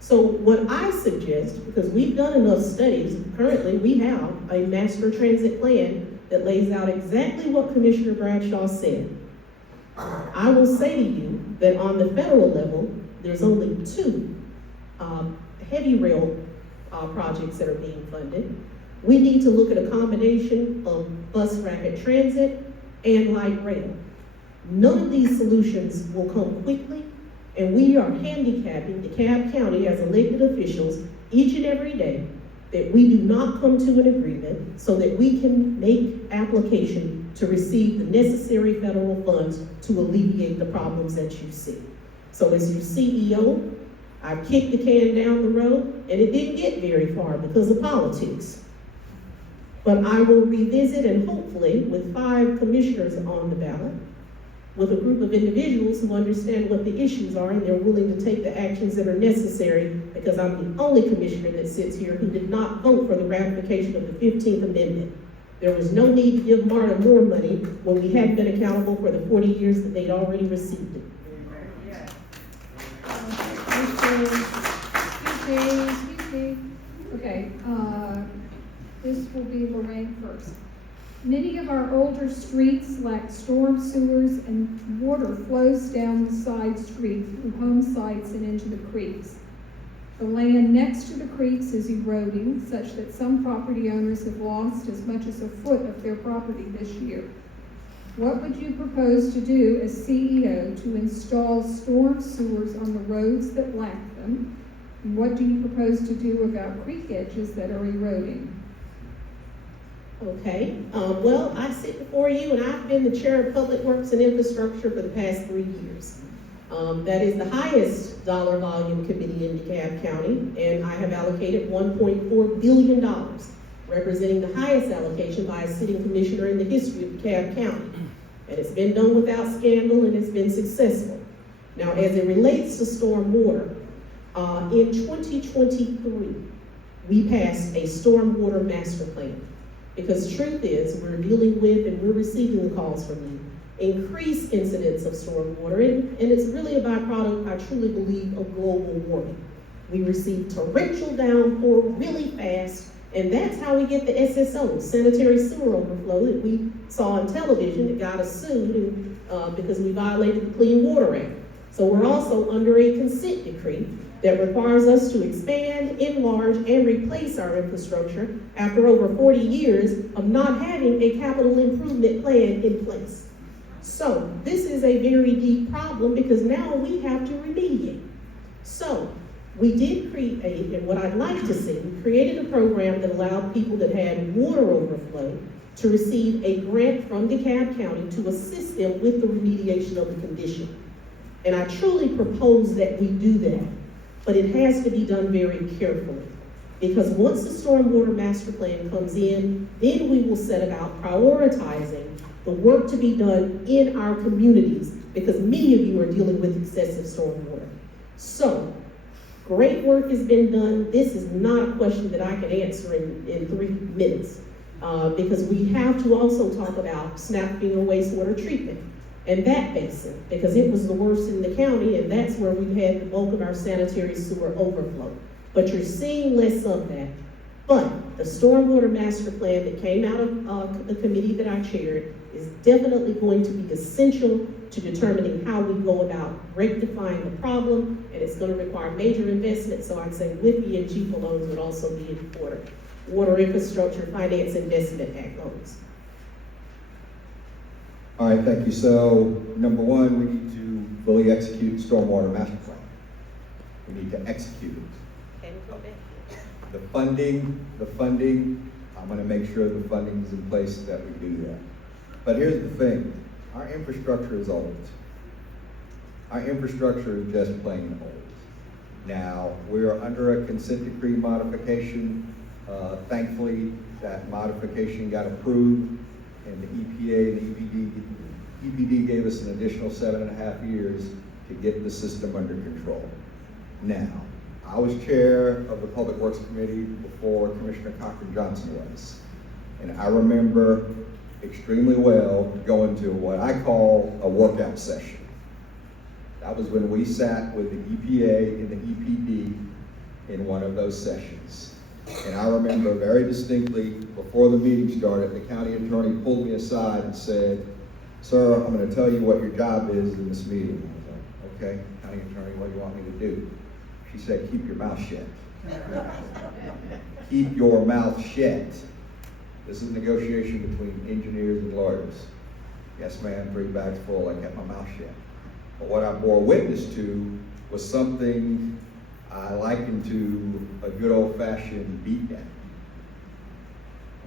So what I suggest, because we've done enough studies, currently we have a master transit plan that lays out exactly what Commissioner Bradshaw said. I will say to you that on the federal level, there's only 2 heavy rail projects that are being funded. We need to look at a combination of bus rapid transit and light rail. None of these solutions will come quickly, and we are handicapping DeKalb County as elected officials each and every day that we do not come to an agreement so that we can make application to receive the necessary federal funds to alleviate the problems that you see. So as your CEO, I kicked the can down the road, and it didn't get very far because of politics. But I will revisit, and hopefully with 5 commissioners on the ballot, with a group of individuals who understand what the issues are and they're willing to take the actions that are necessary, because I'm the only commissioner that sits here who did not vote for the ratification of the 15th Amendment. There was no need to give MARTA more money when we hadn't been accountable for the 40 years that they'd already received it. Okay, this will be Lorraine first. Many of our older streets lack storm sewers, and water flows down the side street through home sites and into the creeks. The land next to the creeks is eroding, such that some property owners have lost as much as a foot of their property this year. What would you propose to do as CEO to install storm sewers on the roads that lack them? And what do you propose to do about creek edges that are eroding? Okay, well, I sit before you and I've been the chair of Public Works and Infrastructure for the past 3 years. That is the highest dollar volume committee in DeKalb County, and I have allocated $1.4 billion, representing the highest allocation by a sitting commissioner in the history of DeKalb County. And it's been done without scandal and it's been successful. Now, as it relates to stormwater, in 2023, we passed a stormwater master plan. Because the truth is, we're dealing with and we're receiving the calls from you, increased incidents of stormwater, and it's really a byproduct, I truly believe, of global warming. We receive torrential downpour really fast, and that's how we get the SSO, sanitary sewer overflow, that we saw on television that got us sued because we violated the Clean Water Act. So we're also under a consent decree that requires us to expand, enlarge, and replace our infrastructure after over 40 years of not having a capital improvement plan in place. So this is a very deep problem because now we have to remediate. So we did create, and what I'd like to see, we created a program that allowed people that had water overflow to receive a grant from DeKalb County to assist them with the remediation of the condition. And I truly propose that we do that. But it has to be done very carefully. Because once the stormwater master plan comes in, then we will set about prioritizing the work to be done in our communities, because many of you are dealing with excessive stormwater. So, great work has been done. This is not a question that I can answer in 3 minutes, because we have to also talk about Snapfinger wastewater treatment. And that basin, because it was the worst in the county, and that's where we had the bulk of our sanitary sewer overflow. But you're seeing less of that. But the stormwater master plan that came out of the committee that I chaired is definitely going to be essential to determining how we go about rectifying the problem, and it's going to require major investment. So I'd say WIFI and GPA loans would also be important. Water Infrastructure Finance Investment Act loans. All right, thank you. So, number one, we need to fully execute stormwater master plan. We need to execute it. Can we go back? The funding, I'm gonna make sure the funding is in place that we do that. But here's the thing, our infrastructure is old. Our infrastructure is just plain old. Now, we're under a consent decree modification. Thankfully, that modification got approved, and the EPA and the EPD gave us an additional 7.5 years to get the system under control. Now, I was chair of the Public Works Committee before Commissioner Cochran Johnson was. And I remember extremely well going to what I call a workout session. That was when we sat with the EPA and the EPD in one of those sessions. And I remember very distinctly, before the meeting started, the county attorney pulled me aside and said, "Sir, I'm going to tell you what your job is in this meeting." I was like, "Okay, county attorney, what do you want me to do?" She said, "Keep your mouth shut." Keep your mouth shut. This is negotiation between engineers and lawyers. Yes, ma'am, 3 bags full, I kept my mouth shut. But what I bore witness to was something I liken to a good old-fashioned beatdown.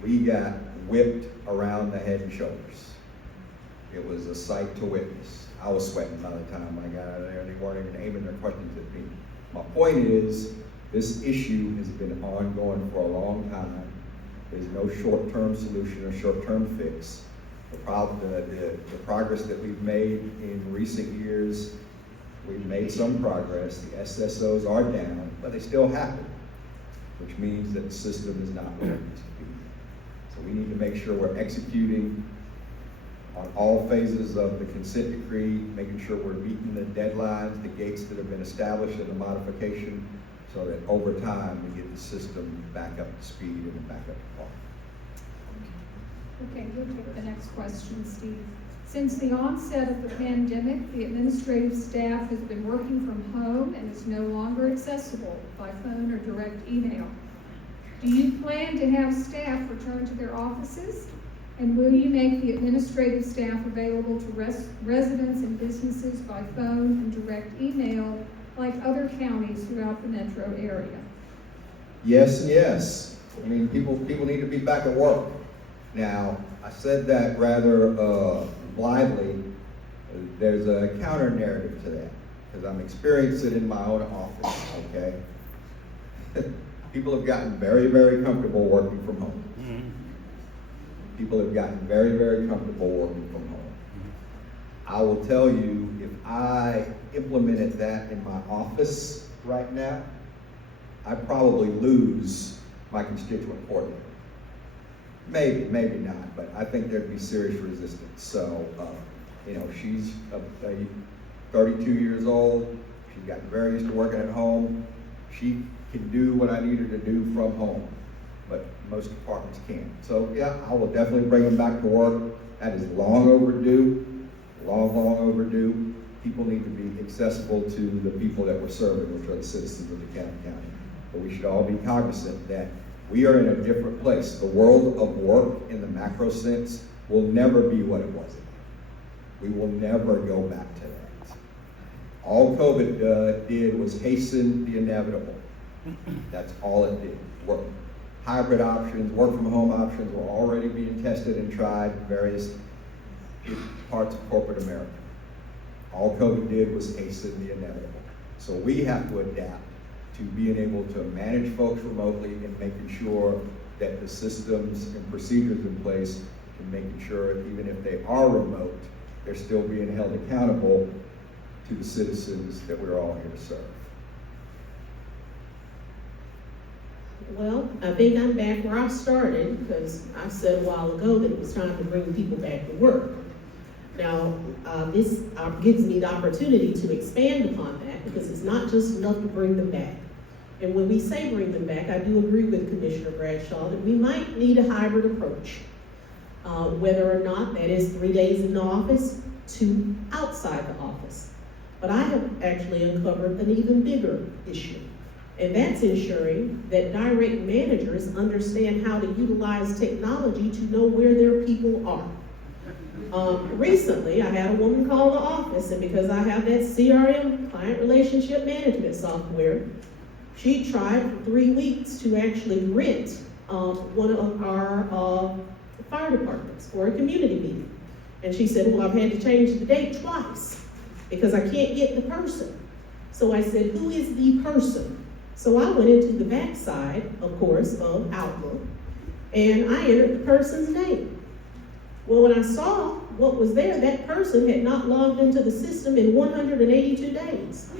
We got whipped around the head and shoulders. It was a sight to witness. I was sweating by the time I got out of there. They weren't even aiming their questions at me. My point is, this issue has been ongoing for a long time. There's no short-term solution or short-term fix. The progress that we've made in recent years, we've made some progress. The SSOs are down, but they still happen, which means that the system is not where it needs to be. So we need to make sure we're executing on all phases of the consent decree, making sure we're meeting the deadlines, the gates that have been established in the modification, so that over time we get the system back up to speed and back up to par. Okay, we'll take the next question, Steve. Since the onset of the pandemic, the administrative staff has been working from home and is no longer accessible by phone or direct email. Do you plan to have staff return to their offices? And will you make the administrative staff available to residents and businesses by phone and direct email like other counties throughout the metro area? Yes and yes. I mean, people need to be back at work. Now, I said that rather blithely. There's a counter narrative to that, because I'm experiencing it in my own office, okay? People have gotten very, very comfortable working from home. People have gotten very, very comfortable working from home. I will tell you, if I implemented that in my office right now, I'd probably lose my constituent coordinator. Maybe, maybe not, but I think there'd be serious resistance. So, you know, she's 32 years old. She's gotten very used to working at home. She can do what I need her to do from home, but most departments can't. So yeah, I will definitely bring them back to work. That is long overdue, long overdue. People need to be accessible to the people that we're serving, which are the citizens of DeKalb County. But we should all be cognizant that we are in a different place. The world of work in the macro sense will never be what it was. We will never go back to that. All COVID did was hasten the inevitable. That's all it did. Hybrid options, work from home options were already being tested and tried in various parts of corporate America. All COVID did was hasten the inevitable. So we have to adapt to being able to manage folks remotely and making sure that the systems and procedures in place and making sure even if they are remote, they're still being held accountable to the citizens that we're all here to serve. Well, I think I'm back where I started, because I said a while ago that it was time to bring people back to work. Now, this gives me the opportunity to expand upon that, because it's not just enough to bring them back. And when we say bring them back, I do agree with Commissioner Bradshaw that we might need a hybrid approach. Whether or not that is 3 days in the office to outside the office. But I have actually uncovered an even bigger issue. And that's ensuring that direct managers understand how to utilize technology to know where their people are. Recently, I had a woman call the office, and because I have that CRM, client relationship management software, she tried for 3 weeks to actually rent one of our fire departments for a community meeting. And she said, well, I've had to change the date twice because I can't get the person. So I said, who is the person? So I went into the backside, of course, of Outlook, and I entered the person's name. Well, when I saw what was there, that person had not logged into the system in 182 days.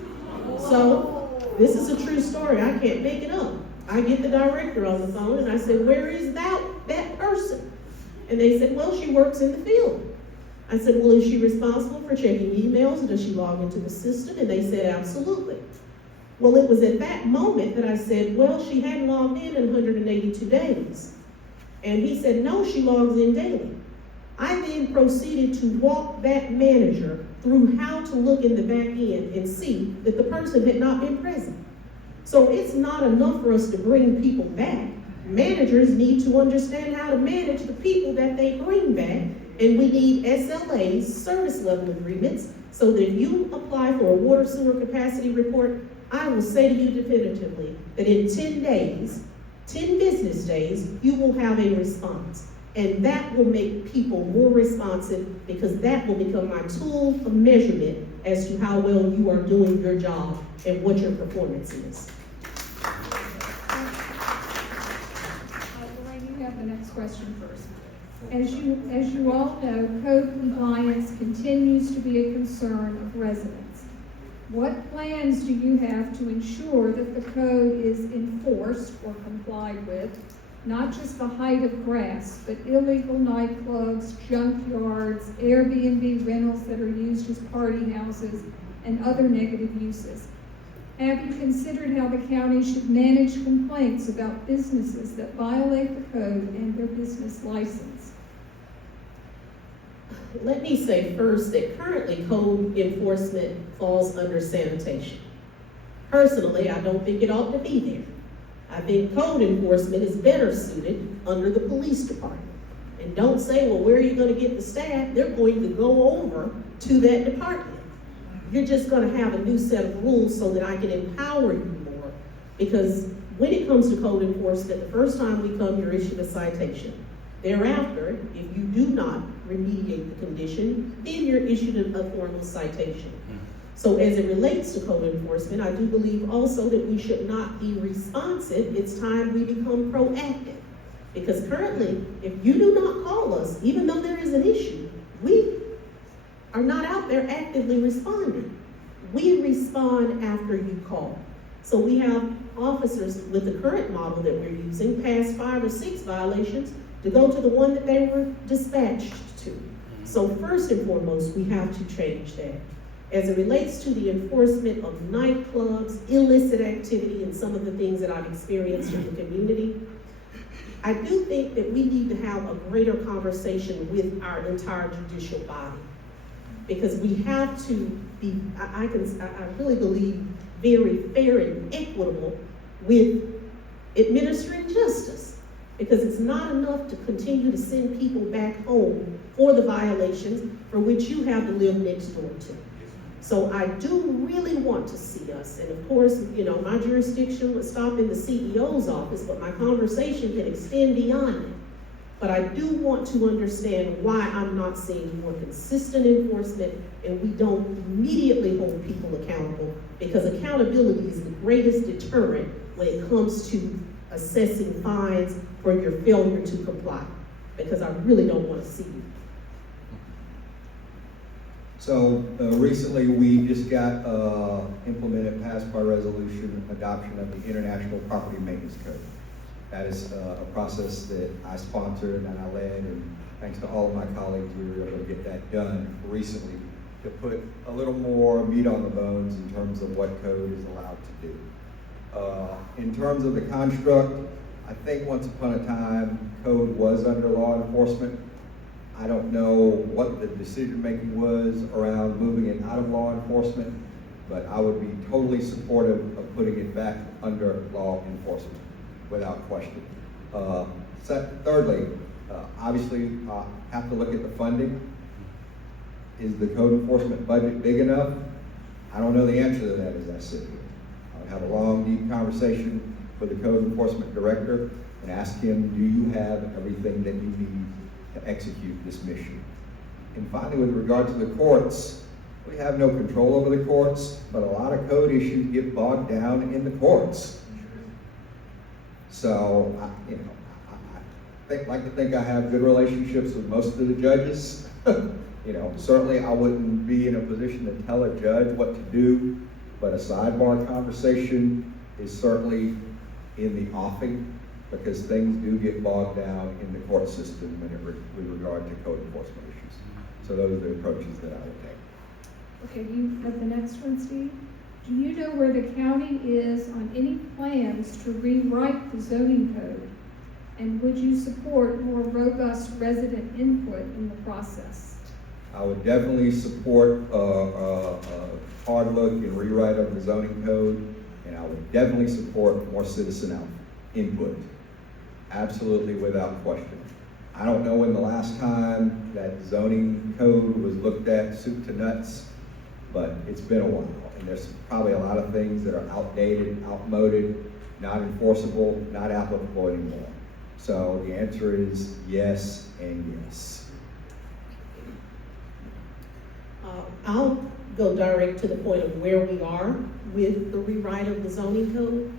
So this is a true story. I can't make it up. I get the director on the phone and I said, where is that person? And they said, well, she works in the field. I said, well, is she responsible for checking emails? Does she log into the system? And they said, absolutely. Well, it was at that moment that I said, well, she hadn't logged in 182 days. And he said, no, she logs in daily. I then proceeded to walk that manager through how to look in the back end and see that the person had not been present. So it's not enough for us to bring people back. Managers need to understand how to manage the people that they bring back, and we need SLAs, service level agreements, so that if you apply for a water sewer capacity report, I will say to you definitively that in 10 days, 10 business days, you will have a response. And that will make people more responsive, because that will become my tool of measurement as to how well you are doing your job and what your performance is. Lorraine, you have the next question first. As you all know, code compliance continues to be a concern of residents. What plans do you have to ensure that the code is enforced or complied with? Not just the height of grass, but illegal nightclubs, junkyards, Airbnb rentals that are used as party houses, and other negative uses. Have you considered how the county should manage complaints about businesses that violate the code and their business license? Let me say first that currently code enforcement falls under sanitation. Personally, I don't think it ought to be there. I think code enforcement is better suited under the police department. And don't say, well, where are you going to get the staff? They're going to go over to that department. you're just gonna have a new set of rules so that I can empower you more. Because when it comes to code enforcement, the first time we come, you're issued a citation. Thereafter, if you do not remediate the condition, then you're issued a formal citation. So as it relates to code enforcement, I do believe also that we should not be responsive. It's time we become proactive. Because currently, if you do not call us, even though there is an issue, we are not out there actively responding. We respond after you call. So we have officers with the current model that we're using, past 5 or 6 violations, to go to the one that they were dispatched to. So first and foremost, we have to change that. As it relates to the enforcement of nightclubs, illicit activity, and some of the things that I've experienced in the community, I do think that we need to have a greater conversation with our entire judicial body. Because we have to be, I really believe, very fair and equitable with administering justice. Because it's not enough to continue to send people back home for the violations for which you have to live next door to. So I do really want to see us, and of course, you know, my jurisdiction would stop in the CEO's office, but my conversation can extend beyond it. But I do want to understand why I'm not seeing more consistent enforcement and we don't immediately hold people accountable, because accountability is the greatest deterrent when it comes to assessing fines for your failure to comply, because I really don't want to see you. So recently we just got implemented, passed by resolution, adoption of the International Property Maintenance Code. That is a process that I sponsored and I led, and thanks to all of my colleagues, we were able to get that done recently to put a little more meat on the bones in terms of what code is allowed to do. In terms of the construct, I think once upon a time, code was under law enforcement. I don't know what the decision-making was around moving it out of law enforcement, but I would be totally supportive of putting it back under law enforcement, without question. Thirdly, obviously, have to look at the funding. Is the code enforcement budget big enough? I don't know the answer to that as I sit here. I would have a long, deep conversation with the code enforcement director and ask him, do you have everything that you need to execute this mission? And finally, with regard to the courts, we have no control over the courts, but a lot of code issues get bogged down in the courts. So, I like to think I have good relationships with most of the judges. Certainly I wouldn't be in a position to tell a judge what to do, but a sidebar conversation is certainly in the offing, because things do get bogged down in the court system with regard to code enforcement issues. So those are the approaches that I would take. Okay, you have the next one, Steve? Do you know where the county is on any plans to rewrite the zoning code? And would you support more robust resident input in the process? I would definitely support a hard look and rewrite of the zoning code, and I would definitely support more citizen input. Absolutely, without question. I don't know when the last time that zoning code was looked at soup to nuts, but it's been a while. And there's probably a lot of things that are outdated, outmoded, not enforceable, not applicable anymore. So the answer is yes and yes. I'll go direct to the point of where we are with the rewrite of the zoning code.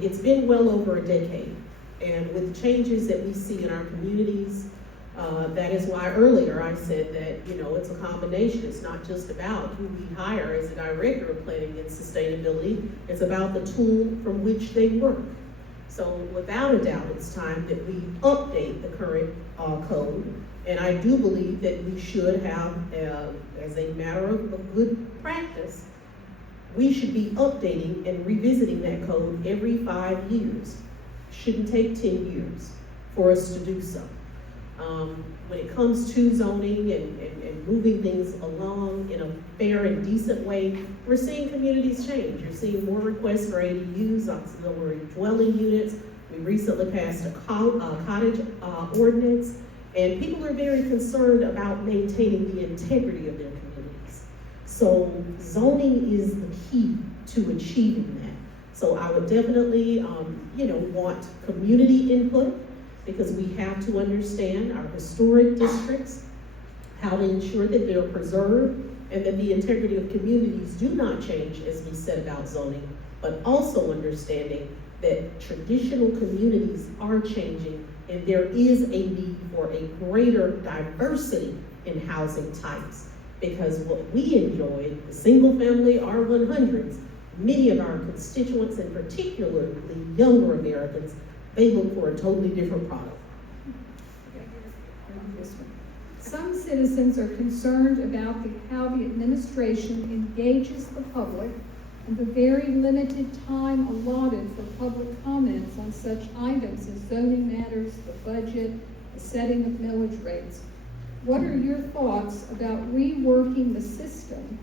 It's been well over a decade, and with the changes that we see in our communities, that is why earlier I said that, it's a combination. It's not just about who we hire as a director of planning and sustainability. It's about the tool from which they work. So without a doubt, it's time that we update the current code. And I do believe that we should have, as a matter of good practice, we should be updating and revisiting that code every 5 years. Shouldn't take 10 years for us to do so. When it comes to zoning and moving things along in a fair and decent way, we're seeing communities change. You're seeing more requests for ADUs, auxiliary dwelling units. We recently passed a cottage ordinance, and people are very concerned about maintaining the integrity of their communities. So zoning is the key to achieving that. So I would definitely, want community input, because we have to understand our historic districts, how to ensure that they're preserved, and that the integrity of communities do not change as we set about zoning, but also understanding that traditional communities are changing, and there is a need for a greater diversity in housing types. Because what we enjoy, the single-family R100s, many of our constituents, and particularly younger Americans, they look for a totally different product. Some citizens are concerned about how the administration engages the public and the very limited time allotted for public comments on such items as zoning matters, the budget, the setting of millage rates. What are your thoughts about reworking the system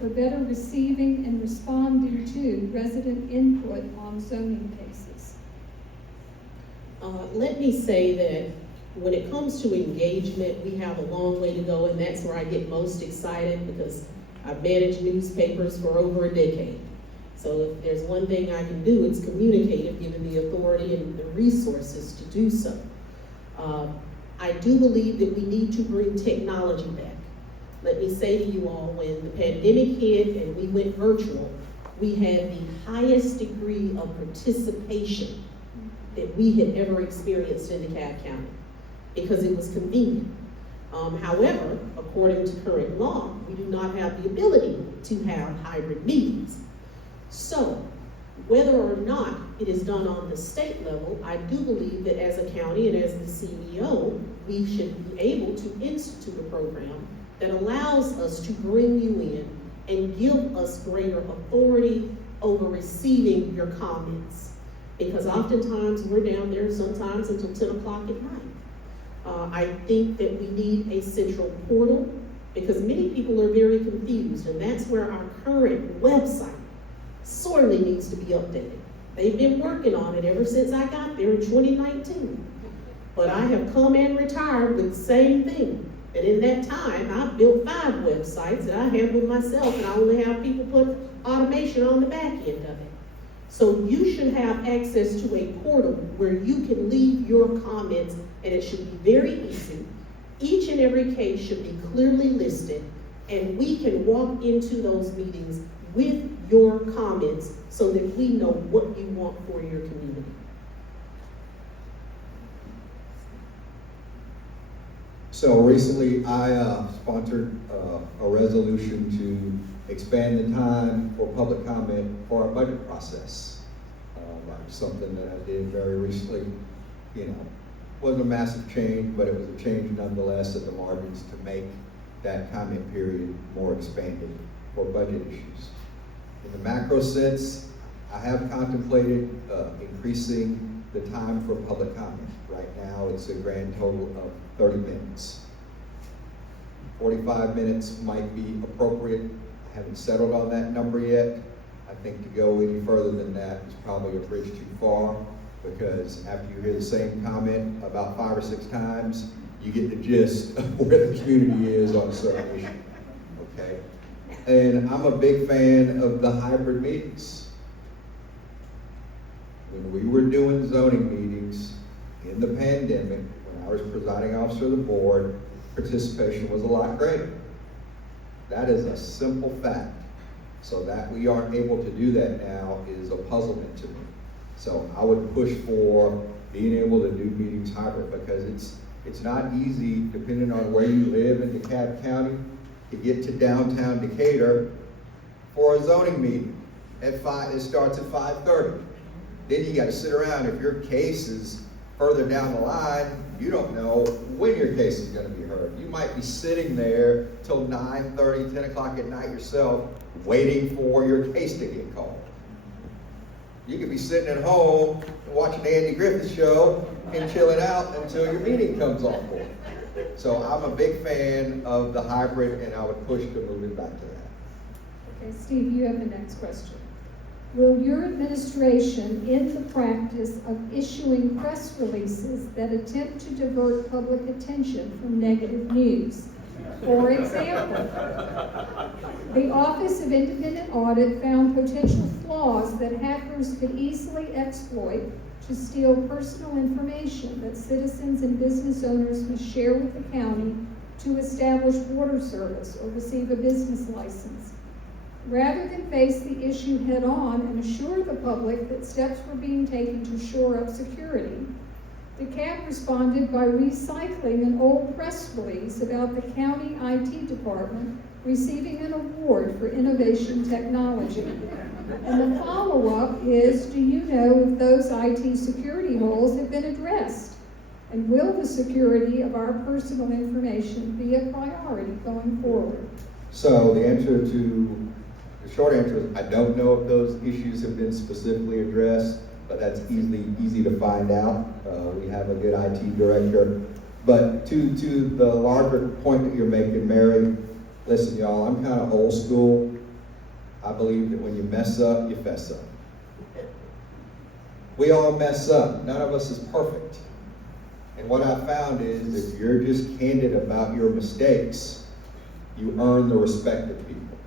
for better receiving and responding to resident input on zoning cases? Let me say that when it comes to engagement, we have a long way to go, and that's where I get most excited, because I've managed newspapers for over a decade. So if there's one thing I can do, it's communicate, if given the authority and the resources to do so. I do believe that we need to bring technology back. Let me say to you all, when the pandemic hit and we went virtual, we had the highest degree of participation that we had ever experienced in DeKalb County, because it was convenient. However, according to current law, we do not have the ability to have hybrid meetings. So, whether or not it is done on the state level, I do believe that as a county and as the CEO, we should be able to institute a program that allows us to bring you in and give us greater authority over receiving your comments. Because oftentimes we're down there sometimes until 10 o'clock at night. I think that we need a central portal, because many people are very confused, and that's where our current website sorely needs to be updated. They've been working on it ever since I got there in 2019. But I have come and retired with the same thing. And in that time, I've built 5 websites that I handle myself, and I only have people put automation on the back end of it. So you should have access to a portal where you can leave your comments, and it should be very easy. Each and every case should be clearly listed, and we can walk into those meetings with your comments so that we know what you want for your community. So recently, I sponsored a resolution to expand the time for public comment for our budget process. That was something that I did very recently. Wasn't a massive change, but it was a change nonetheless at the margins to make that comment period more expanded for budget issues. In the macro sense, I have contemplated increasing the time for public comment. Right now, it's a grand total of 30 minutes. 45 minutes might be appropriate. I haven't settled on that number yet. I think to go any further than that is probably a bridge too far, because after you hear the same comment about 5 or 6 times, you get the gist of where the community is on a certain issue, okay? And I'm a big fan of the hybrid meetings. When we were doing zoning meetings in the pandemic, when I was presiding officer of the board, participation was a lot greater. That is a simple fact. So that we aren't able to do that now is a puzzlement to me. So I would push for being able to do meetings hybrid, because it's not easy, depending on where you live in DeKalb County, to get to downtown Decatur for a zoning meeting at 5. It starts at 5:30. Then you got to sit around. If your case is further down the line, you don't know when your case is going to be heard. You might be sitting there till 9:30, 10 o'clock at night yourself, waiting for your case to get called. You could be sitting at home watching the Andy Griffith show and chilling out until your meeting comes off board. So I'm a big fan of the hybrid, and I would push to moving back to that. Okay, Steve, you have the next question. Will your administration end the practice of issuing press releases that attempt to divert public attention from negative news? For example, the Office of Independent Audit found potential flaws that hackers could easily exploit to steal personal information that citizens and business owners must share with the county to establish water service or receive a business license. Rather than face the issue head-on and assure the public that steps were being taken to shore up security, DeKalb responded by recycling an old press release about the county IT department receiving an award for innovation technology. And the follow-up is, do you know if those IT security holes have been addressed? And will the security of our personal information be a priority going forward? So the short answer is, I don't know if those issues have been specifically addressed, but that's easy to find out. We have a good IT director. But to the larger point that you're making, Mary, listen, y'all, I'm kind of old school. I believe that when you mess up, you fess up. We all mess up. None of us is perfect. And what I found is if you're just candid about your mistakes, you earn the respect of people.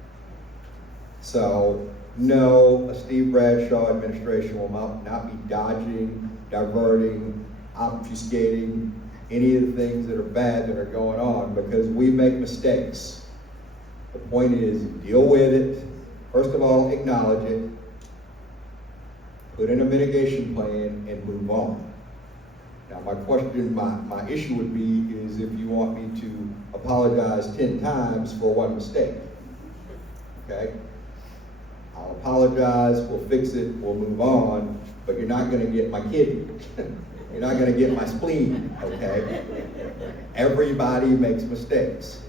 So, no, a Steve Bradshaw administration will not be dodging, diverting, obfuscating any of the things that are bad that are going on, because we make mistakes. The point is, deal with it. First of all, acknowledge it. Put in a mitigation plan and move on. Now, my issue would be is if you want me to apologize 10 times for one mistake. Okay? I'll apologize, we'll fix it, we'll move on, but you're not gonna get my kidney. You're not gonna get my spleen, okay? Everybody makes mistakes.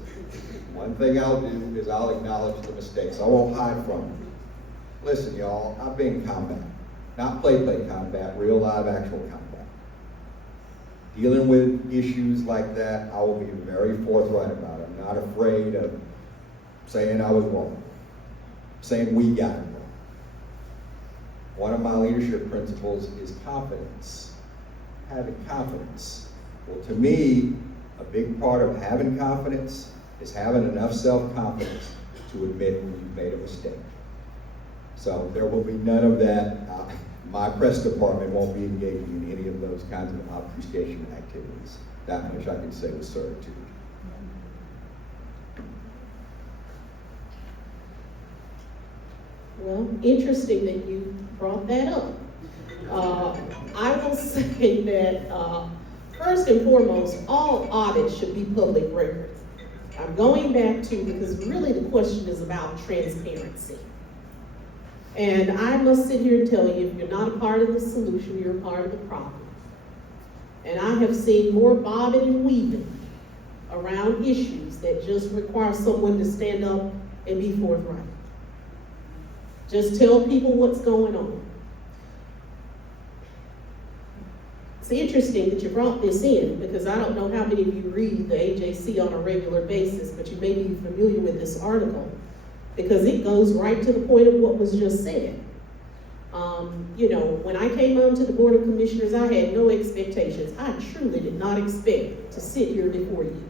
One thing I'll do is I'll acknowledge the mistakes. I won't hide from them. Listen, y'all, I've been in combat. Not play combat, real live actual combat. Dealing with issues like that, I will be very forthright about it. I'm not afraid of saying I was wrong, saying we got it wrong. One of my leadership principles is confidence, having confidence. Well, to me, a big part of having confidence is having enough self-confidence to admit when you've made a mistake. So there will be none of that. My press department won't be engaging in any of those kinds of obfuscation activities. That much I can say with certitude. Well, interesting that you brought that up. I will say that first and foremost, all audits should be public records. I'm going back to, because really the question is about transparency. And I must sit here and tell you, if you're not a part of the solution, you're a part of the problem. And I have seen more bobbing and weaving around issues that just require someone to stand up and be forthright. Just tell people what's going on. It's interesting that you brought this in, because I don't know how many of you read the AJC on a regular basis, but you may be familiar with this article, because it goes right to the point of what was just said. You know, when I came onto the Board of Commissioners, I had no expectations. I truly did not expect to sit here before you.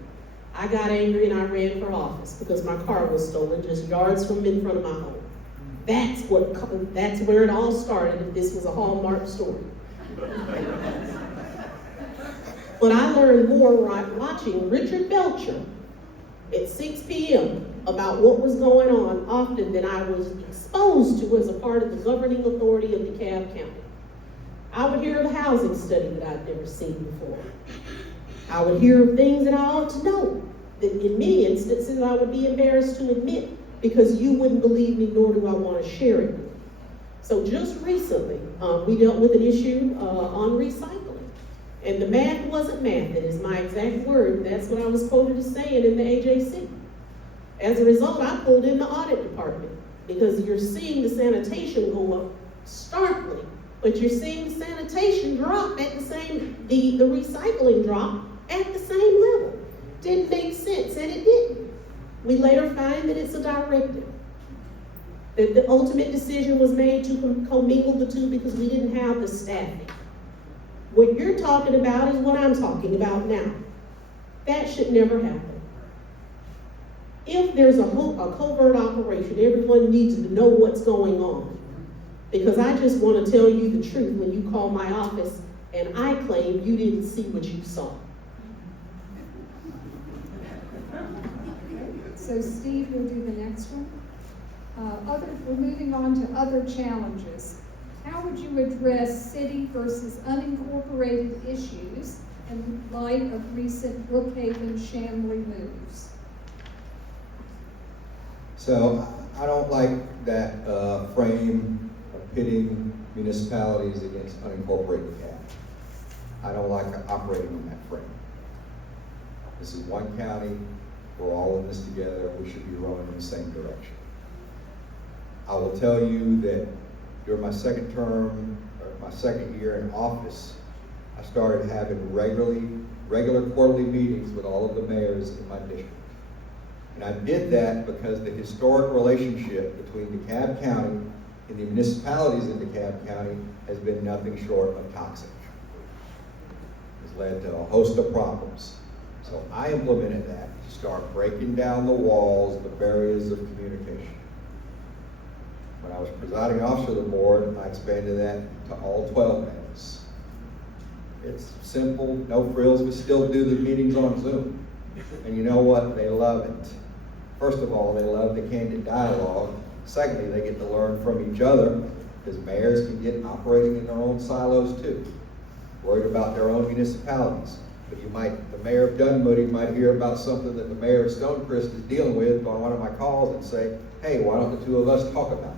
I got angry and I ran for office because my car was stolen just yards from in front of my home. That's where it all started, if this was a Hallmark story. But I learned more watching Richard Belcher at 6 p.m. about what was going on often than I was exposed to as a part of the governing authority of DeKalb County. I would hear of a housing study that I'd never seen before. I would hear of things that I ought to know, that in many instances I would be embarrassed to admit, because you wouldn't believe me, nor do I want to share it with you. So just recently, we dealt with an issue on recycling. And the math wasn't math, that is my exact word. That's what I was quoted as saying in the AJC. As a result, I pulled in the audit department, because you're seeing the sanitation go up starkly, but you're seeing the sanitation drop at the recycling drop at the same level. Didn't make sense, and it didn't. We later find that it's a directive. That the ultimate decision was made to commingle the two because we didn't have the staffing. What you're talking about is what I'm talking about now. That should never happen. If there's a covert operation, everyone needs to know what's going on. Because I just want to tell you the truth when you call my office and I claim you didn't see what you saw. So Steve will do the next one. We're moving on to other challenges. How would you address city versus unincorporated issues in light of recent Brookhaven Shamley moves? So I don't like that frame of pitting municipalities against unincorporated counties. I don't like operating in that frame. This is one county, we're all in this together, we should be rowing in the same direction. I will tell you that during my second term, or my second year in office, I started having regular quarterly meetings with all of the mayors in my district. And I did that because the historic relationship between DeKalb County and the municipalities in DeKalb County has been nothing short of toxic. It's led to a host of problems. So I implemented that to start breaking down the walls, the barriers of communication. When I was presiding officer of the board, I expanded that to all 12 mayors. It's simple, no frills, we still do the meetings on Zoom. And you know what? They love it. First of all, they love the candid dialogue. Secondly, they get to learn from each other because mayors can get operating in their own silos too, worried about their own municipalities. But the mayor of Dunwoody might hear about something that the mayor of Stonecrest is dealing with on one of my calls and say, hey, why don't the two of us talk about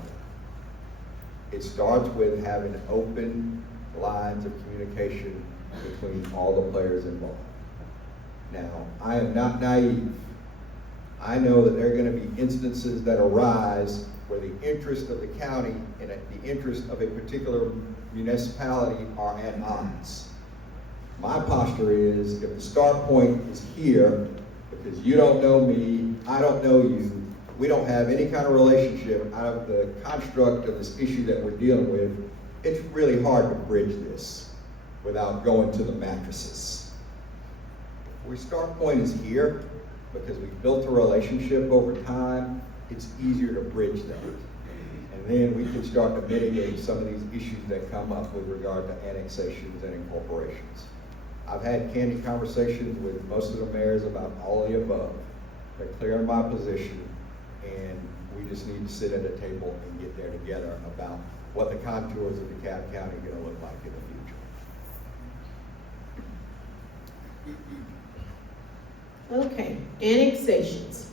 it? It starts with having open lines of communication between all the players involved. Now, I am not naive. I know that there are going to be instances that arise where the interest of the county and the interest of a particular municipality are at odds. My posture is, if the start point is here, because you don't know me, I don't know you, we don't have any kind of relationship out of the construct of this issue that we're dealing with, it's really hard to bridge this without going to the mattresses. If our start point is here, because we've built a relationship over time, it's easier to bridge that. And then we can start to mitigate some of these issues that come up with regard to annexations and incorporations. I've had candid conversations with most of the mayors about all of the above. They're clear in my position, and we just need to sit at a table and get there together about what the contours of DeKalb County are going to look like in the future. Okay, annexations.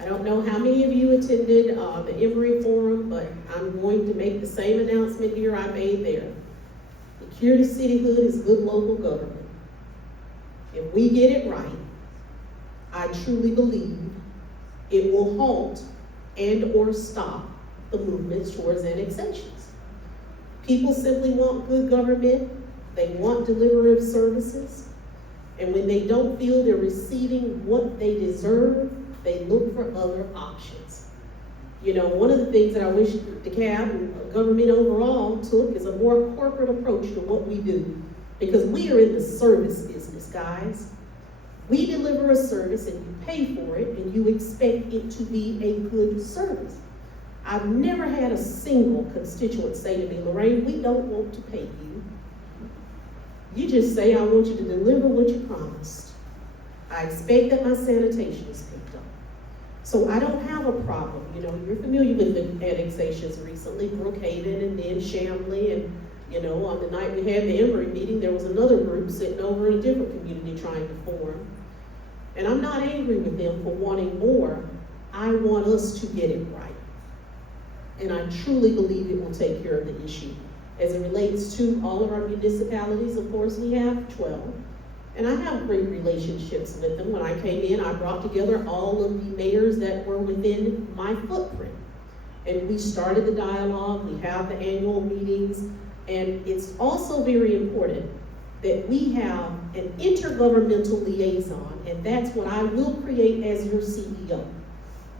I don't know how many of you attended the Emory Forum, but I'm going to make the same announcement here I made there. The cure to cityhood is good local government. If we get it right, I truly believe it will halt and or stop the movements towards annexations. People simply want good government. They want delivery of services. And when they don't feel they're receiving what they deserve, they look for other options. You know, one of the things that I wish DeKalb and government overall took is a more corporate approach to what we do. Because we are in the service business, guys. We deliver a service and you pay for it and you expect it to be a good service. I've never had a single constituent say to me, Lorraine, we don't want to pay you. You just say, I want you to deliver what you promised. I expect that my sanitation is picked up. So I don't have a problem. You know, you're familiar with the annexations recently, Brookhaven and then Shamley. And, you know, on the night we had the Emory meeting, there was another group sitting over in a different community trying to form. And I'm not angry with them for wanting more. I want us to get it right. And I truly believe it will take care of the issue. As it relates to all of our municipalities, of course, we have 12. And I have great relationships with them. When I came in, I brought together all of the mayors that were within my footprint. And we started the dialogue, we have the annual meetings, and it's also very important that we have an intergovernmental liaison, and that's what I will create as your CEO.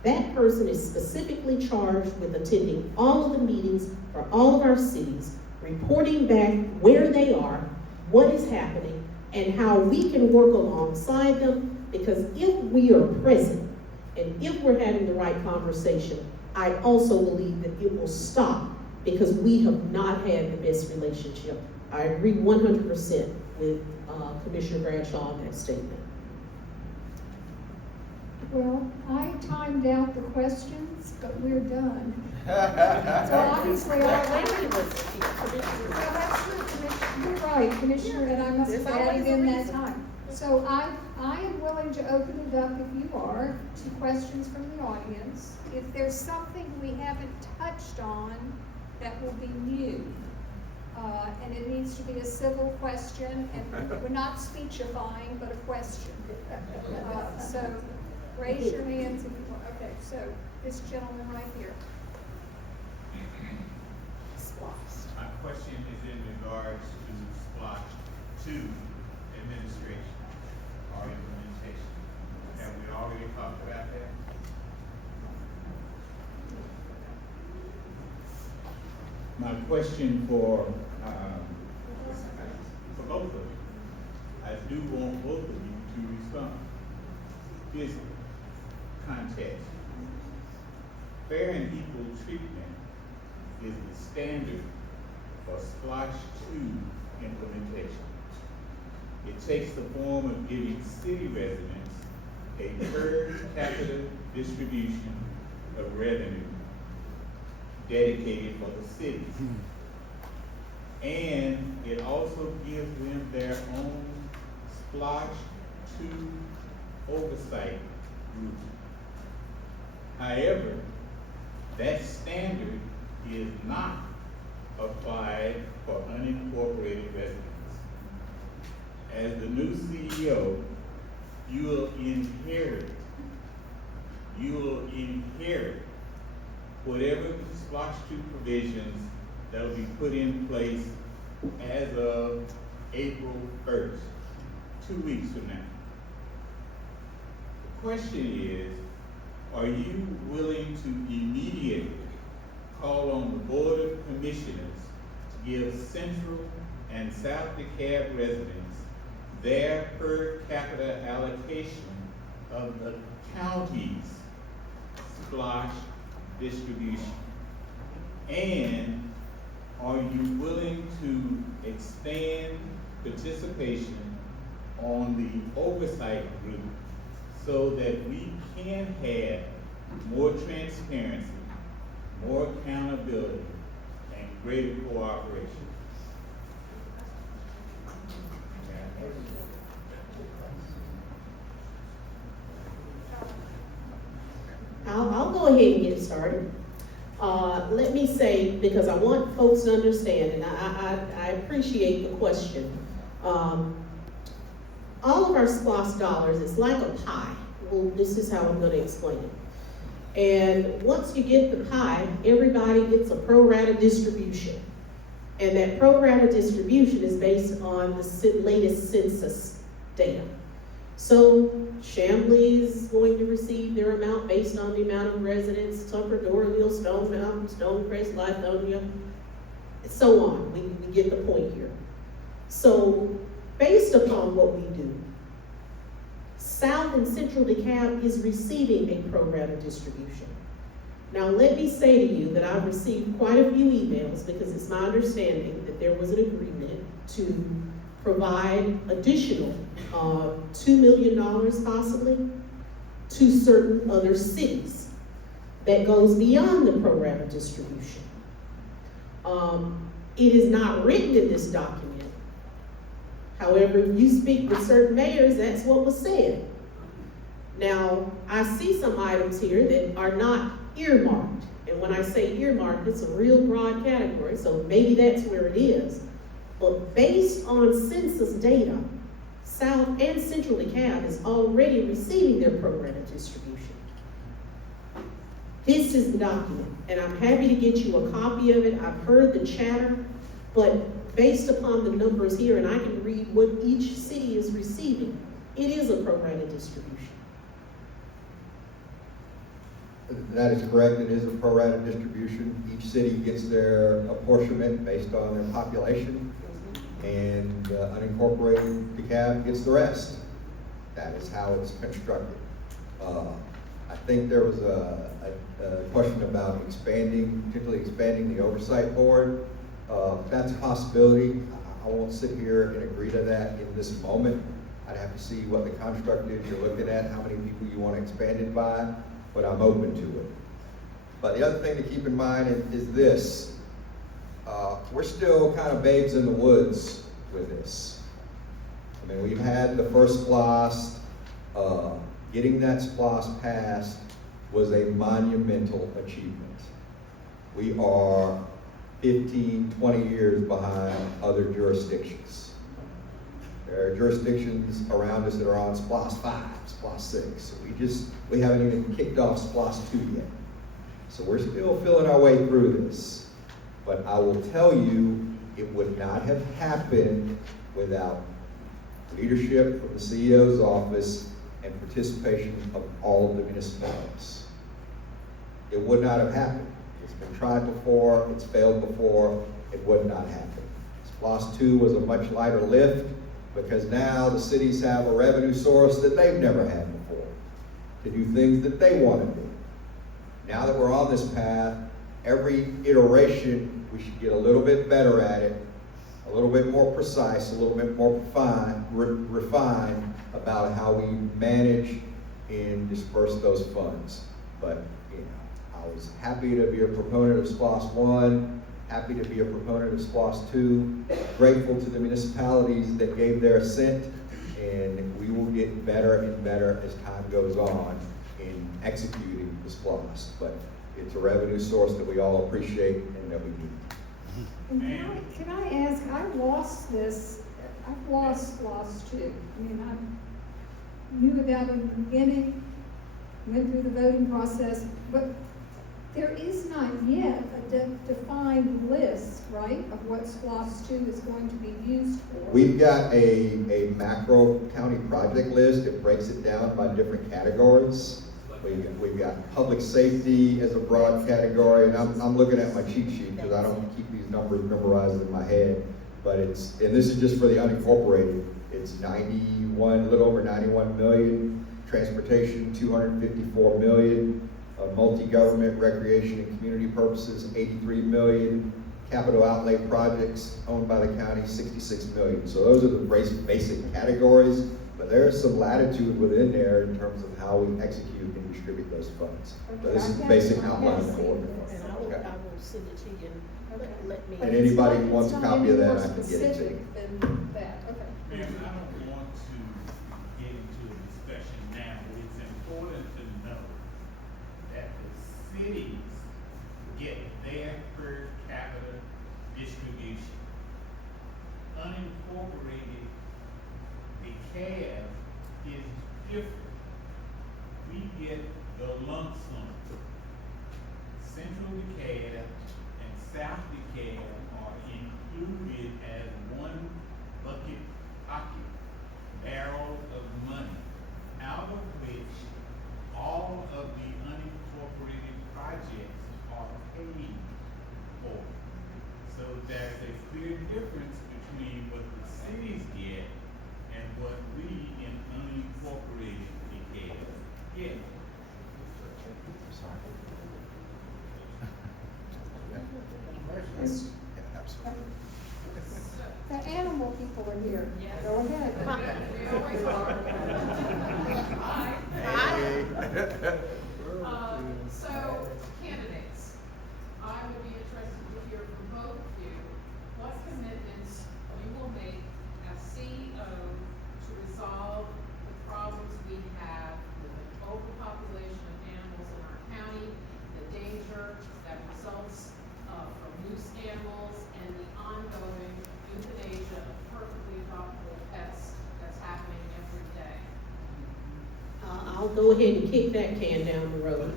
That person is specifically charged with attending all of the meetings for all of our cities, reporting back where they are, what is happening, and how we can work alongside them, because if we are present And if we're having the right conversation, I also believe that it will stop because we have not had the best relationship. I agree 100% with Commissioner Bradshaw on that statement. Well, I timed out the questions, but we're done. So obviously, well, that's true, Commissioner. You're right, Commissioner, and I must have added in that time. So I am willing to open it up, if you are, to questions from the audience. If there's something we haven't touched on that will be new, and it needs to be a civil question, and we're not speechifying, but a question. So raise your hands if you want. Okay, so this gentleman right here. My question is in regards to Splotch 2 administration or implementation. Have we already talked about that? My question for both of you, I do want both of you to respond. This context, fair and equal treatment is the standard for Splotch 2 implementation. It takes the form of giving city residents a per capita distribution of revenue dedicated for the city. And it also gives them their own Splotch 2 oversight group. However, that standard is not applied for unincorporated residents. As the new CEO, you will inherit whatever Splotch 2 provisions that will be put in place as of April 1st, 2 weeks from now. The question is, are you willing to immediately call on the Board of Commissioners to give Central and South DeKalb residents their per capita allocation of the county's Splotch distribution? And are you willing to expand participation on the oversight group so that we can have more transparency, more accountability, and greater cooperation? I'll go ahead and get started. Let me say, because I want folks to understand, and I appreciate the question. All of our SPLOST dollars is like a pie. Well, this is how I'm going to explain it. And once you get the pie, everybody gets a pro rata distribution. And that pro rata distribution is based on the latest census data. So Chamblee is going to receive their amount based on the amount of residents, Tucker, Doraville, Stone Mountain, Stonecrest, Lithonia, and so on. We get the point here. So based upon what we do, South and Central DeKalb is receiving a pro rata distribution. Now let me say to you that I've received quite a few emails because it's my understanding that there was an agreement to provide additional $2 million possibly to certain other cities that goes beyond the pro rata distribution. It is not written in this document. However, if you speak with certain mayors, that's what was said. Now, I see some items here that are not earmarked. And when I say earmarked, it's a real broad category, so maybe that's where it is. But based on census data, South and Central DeKalb is already receiving their pro rata distribution. This is the document, and I'm happy to get you a copy of it. I've heard the chatter, but based upon the numbers here, and I can read what each city is receiving, it is a pro rata distribution. That is correct. It is a pro rata distribution. Each city gets their apportionment based on their population, and unincorporated DeKalb gets the rest. That is how it's constructed. I think there was a question about particularly expanding the oversight board. That's a possibility. I won't sit here and agree to that in this moment. I'd have to see what the construct is you're looking at, how many people you want to expand it by, but I'm open to it. But the other thing to keep in mind is this. We're still kind of babes in the woods with this. I mean, we've had the first SPLOST. Getting that SPLOST passed was a monumental achievement. We are 15, 20 years behind other jurisdictions. There are jurisdictions around us that are on SPLOST 5, SPLOST 6. We haven't even kicked off SPLOST 2 yet. So we're still feeling our way through this. But I will tell you, it would not have happened without leadership from the CEO's office and participation of all of the municipalities. It would not have happened. It's been tried before, it's failed before, it would not happen. SPLOST 2 was a much lighter lift because now the cities have a revenue source that they've never had before to do things that they want to do. Now that we're on this path, every iteration we should get a little bit better at it, a little bit more precise, a little bit more refined about how we manage and disperse those funds. But I was happy to be a proponent of SPLOST 1, happy to be a proponent of SPLOST 2, grateful to the municipalities that gave their assent, and we will get better and better as time goes on in executing the SPLOST. But it's a revenue source that we all appreciate and that we need. And can I ask, I've lost SPLOST 2. I mean, I knew about it in the beginning, went through the voting process, but there is not yet a defined list, right, of what SPLOST 2 is going to be used for. We've got a macro county project list that breaks it down by different categories. We've got public safety as a broad category, and I'm looking at my cheat sheet because I don't keep these numbers memorized in my head. But and this is just for the unincorporated. It's 91, a little over 91 million. Transportation, 254 million. Multi-government, recreation, and community purposes, 83 million. Capital outlay projects owned by the county, 66 million. So those are the basic categories, but there is some latitude within there in terms of how we execute and distribute those funds. So this is the basic outline for it. And I will send it to you and let me. And anybody who wants a copy of that, I can get it to you. Than that, okay. Ma'am, I don't want to get into a discussion now, but it's important to know that the cities get their per capita distribution. Unincorporated, DeKalb is different. We get the lump sum. Central DeKalb and South DeKalb are included as one bucket pocket barrel of money, out of which all of the unincorporated projects are paid for. So there's a clear difference between what the cities get and what we in unincorporated DeKalb get. Yes. Yeah, absolutely. The animal people are here. Go ahead. So, candidates, I would be interested to hear from both of you, what commitments you will make as CEO to resolve the problems we have with an overpopulation of animals in our county, the danger that results from loose animals, and the ongoing euthanasia of perfectly adoptable pets that's happening every day. I'll go ahead and kick that can down the road.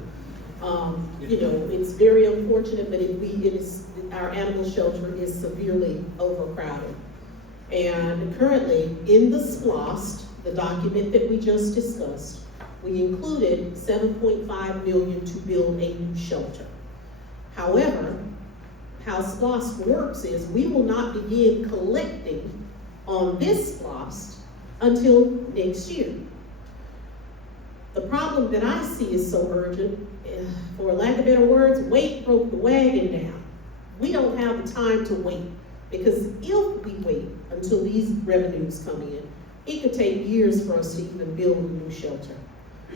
It's very unfortunate, but our animal shelter is severely overcrowded. And currently, in the SPLOST, the document that we just discussed, we included $7.5 million to build a new shelter. However, how SPLOST works is we will not begin collecting on this SPLOST until next year. The problem that I see is so urgent, for lack of better words, weight broke the wagon down. We don't have the time to wait, because if we wait until these revenues come in, it could take years for us to even build a new shelter.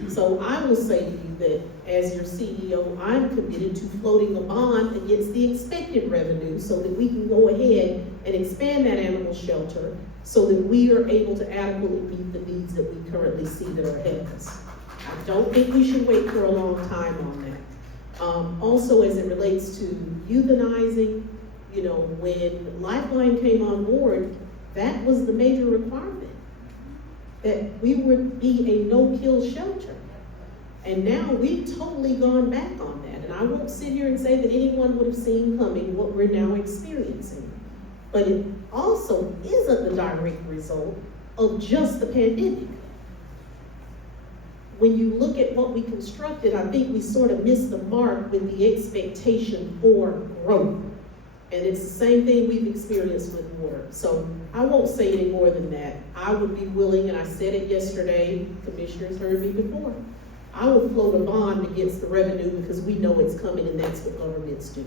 So I will say to you that as your CEO, I'm committed to floating a bond against the expected revenue so that we can go ahead and expand that animal shelter so that we are able to adequately meet the needs that we currently see that are ahead of us. I don't think we should wait for a long time on that. Also, as it relates to euthanizing, you know, when Lifeline came on board, that was the major requirement, that we would be a no-kill shelter. And now we've totally gone back on that. And I won't sit here and say that anyone would have seen coming what we're now experiencing. But it also isn't the direct result of just the pandemic. When you look at what we constructed, I think we sort of missed the mark with the expectation for growth. And it's the same thing we've experienced with water. So I won't say any more than that. I would be willing, and I said it yesterday, commissioners heard me before, I will float a bond against the revenue because we know it's coming and that's what governments do.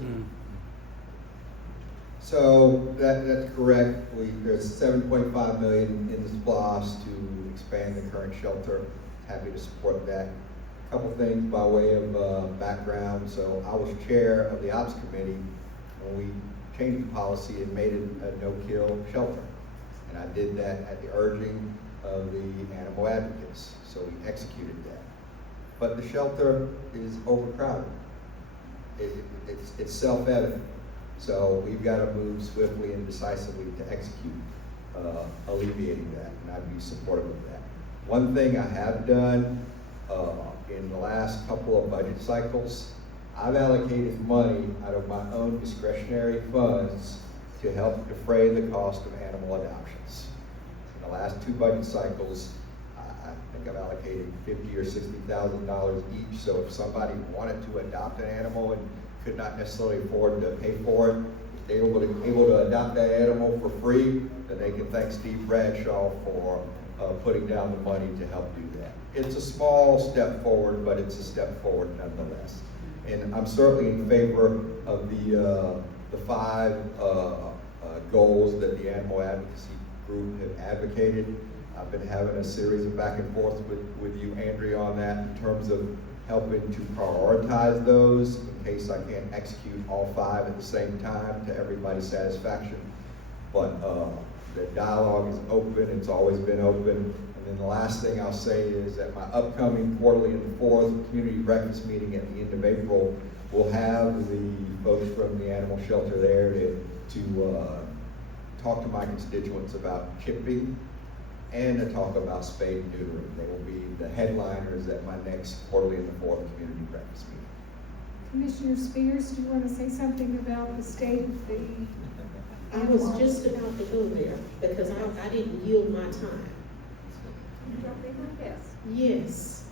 So that's correct. There's $7.5 million in the SPLOST to expand the current shelter. Happy to support that. A couple things by way of background. So I was chair of the Ops Committee when we changed the policy and made it a no-kill shelter. And I did that at the urging of the animal advocates. So we executed that. But the shelter is overcrowded. It's self-evident. So we've got to move swiftly and decisively to execute alleviating that, and I'd be supportive of that. One thing I have done in the last couple of budget cycles, I've allocated money out of my own discretionary funds to help defray the cost of animal adoptions. In the last 2 budget cycles, I think I've allocated $50,000 or $60,000 each. So if somebody wanted to adopt an animal and could not necessarily afford to pay for it, if they were able to adopt that animal for free, then they can thank Steve Bradshaw for putting down the money to help do that. It's a small step forward, but it's a step forward nonetheless. And I'm certainly in favor of the 5 goals that the animal advocacy group have advocated. I've been having a series of back and forth with you, Andrea, on that in terms of helping to prioritize those in case I can't execute all 5 at the same time to everybody's satisfaction. But the dialogue is open, it's always been open. And then the last thing I'll say is at my upcoming quarterly and 4th community breakfast meeting at the end of April, we'll have the folks from the animal shelter there to talk to my constituents about chipping and to talk about spade and neutering. They will be the headliners at my next quarterly and the 4th community breakfast meeting. Commissioner Spears, do you want to say something about the state of the? I was just about to go there because I didn't yield my time. Yes. Yes.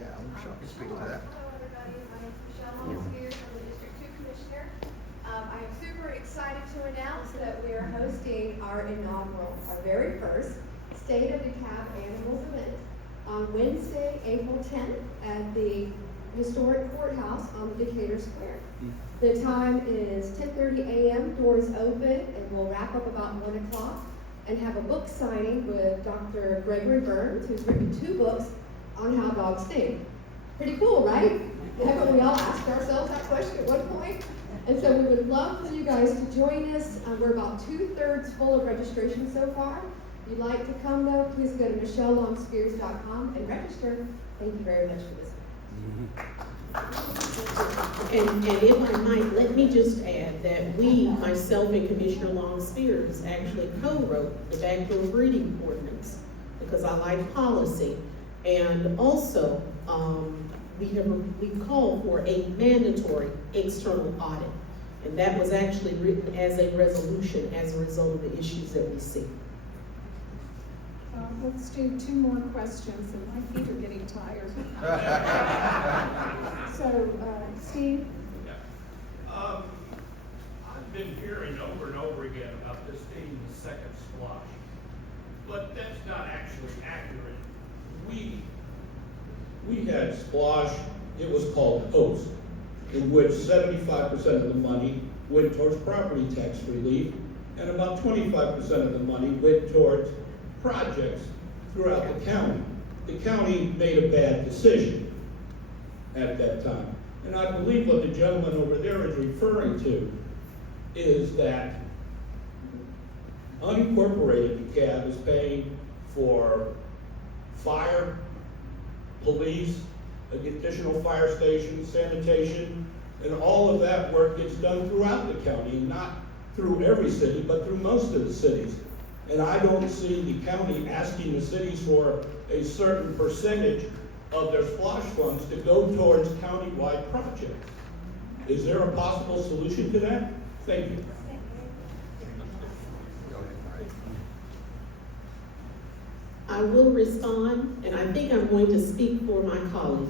Yeah, Michelle can speak to that. Hello, everybody. My name is Michelle Spears. I'm the District 2 Commissioner. I am super excited to announce that we are hosting our very first State of DeKalb Animals event on Wednesday, April 10th at the historic courthouse on Decatur Square. The time is 10:30 a.m., doors open, and we'll wrap up about 1 o'clock and have a book signing with Dr. Gregory Burns, who's written 2 books on how dogs think. Pretty cool, right? Haven't we all asked ourselves that question at one point? And so we would love for you guys to join us. We're about 2/3 full of registration so far. If you'd like to come though, please go to michellellongspears.com and register. Thank you very much for this. And if I might, let me just add that we, myself and Commissioner Long Spears, actually co-wrote the backdoor breeding ordinance because I like policy. And also, we called for a mandatory external audit. And that was actually written as a resolution as a result of the issues that we see. Let's do 2 more questions, and my feet are getting tired. So, Steve? I've been hearing over and over again about this being the second squash, but that's not actually accurate. We, we had Splosh, it was called Host, in which 75% of the money went towards property tax relief, and about 25% of the money went towards projects throughout the county. The county made a bad decision at that time. And I believe what the gentleman over there is referring to is that unincorporated DeKalb is paying for fire, police, additional fire stations, sanitation, and all of that work gets done throughout the county, not through every city, but through most of the cities. And I don't see the county asking the cities for a certain percentage of their splosh funds to go towards countywide projects. Is there a possible solution to that? Thank you. I will respond, and I think I'm going to speak for my colleague.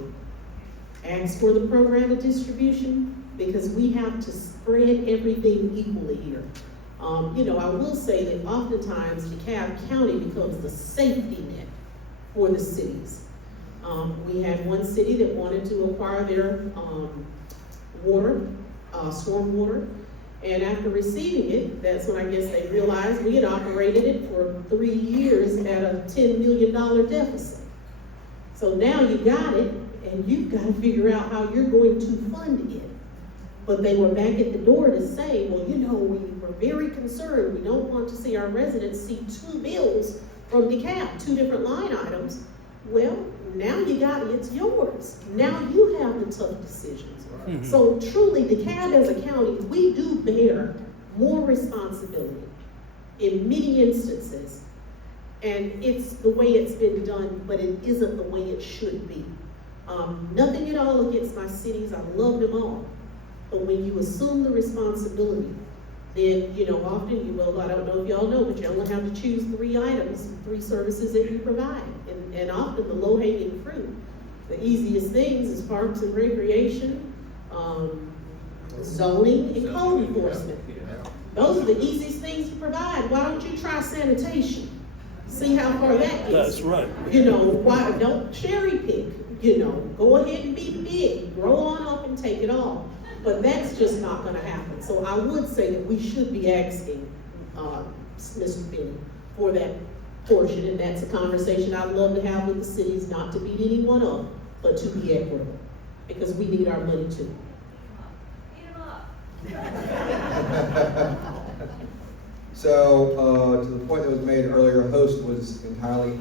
Ask for the program of distribution, because we have to spread everything equally here. I will say that oftentimes DeKalb County becomes the safety net for the cities. We had one city that wanted to acquire their water, stormwater, and after receiving it, that's when I guess they realized we had operated it for 3 years at a $10 million deficit. So now you got it, and you've got to figure out how you're going to fund it. But they were back at the door to say, well, we were very concerned. We don't want to see our residents see 2 bills from DeKalb, 2 different line items. Well, now you got it, it's yours. Now you have the tough decisions. Mm-hmm. So truly, DeKalb as a county, we do bear more responsibility in many instances. And it's the way it's been done, but it isn't the way it should be. Nothing at all against my cities, I love them all. But when you assume the responsibility, then, often I don't know if y'all know, but you only have to choose 3 items, 3 services that you provide. And often the low-hanging fruit, the easiest things is parks and recreation, zoning, and code enforcement. Those are the easiest things to provide. Why don't you try sanitation? See how far that gets. That's right. Why don't cherry pick? Go ahead and be big, grow on up and take it all. But that's just not gonna happen. So I would say that we should be asking Mr. Finney for that portion, and that's a conversation I'd love to have with the cities, not to beat anyone up, but to be equitable, because we need our money too. So, to the point that was made earlier, HOST was entirely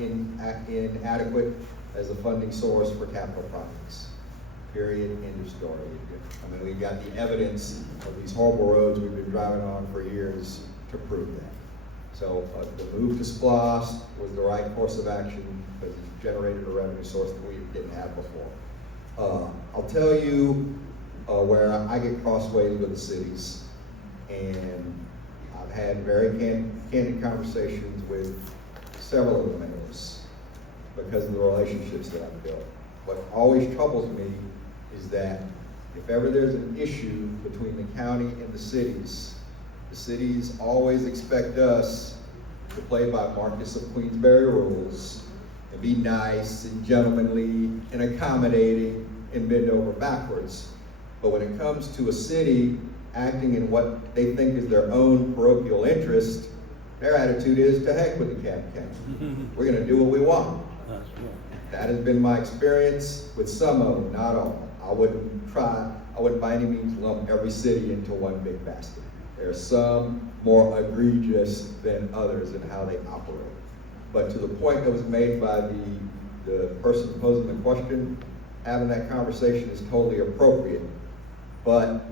inadequate as a funding source for capital projects. Period, end of story. We've got the evidence of these horrible roads we've been driving on for years to prove that. So the move to SPLOST was the right course of action because it generated a revenue source that we didn't have before. I'll tell you where I get crossways with the cities, and I've had very candid conversations with several of the mayors because of the relationships that I've built. What always troubles me is that if ever there's an issue between the county and the cities always expect us to play by Marcus of Queensberry rules and be nice and gentlemanly and accommodating and bend over backwards. But when it comes to a city acting in what they think is their own parochial interest, their attitude is to heck with the DeKalb County. We're gonna do what we want. That has been my experience with some of them, not all. I wouldn't by any means lump every city into one big basket. There are some more egregious than others in how they operate. But to the point that was made by the person posing the question, having that conversation is totally appropriate. But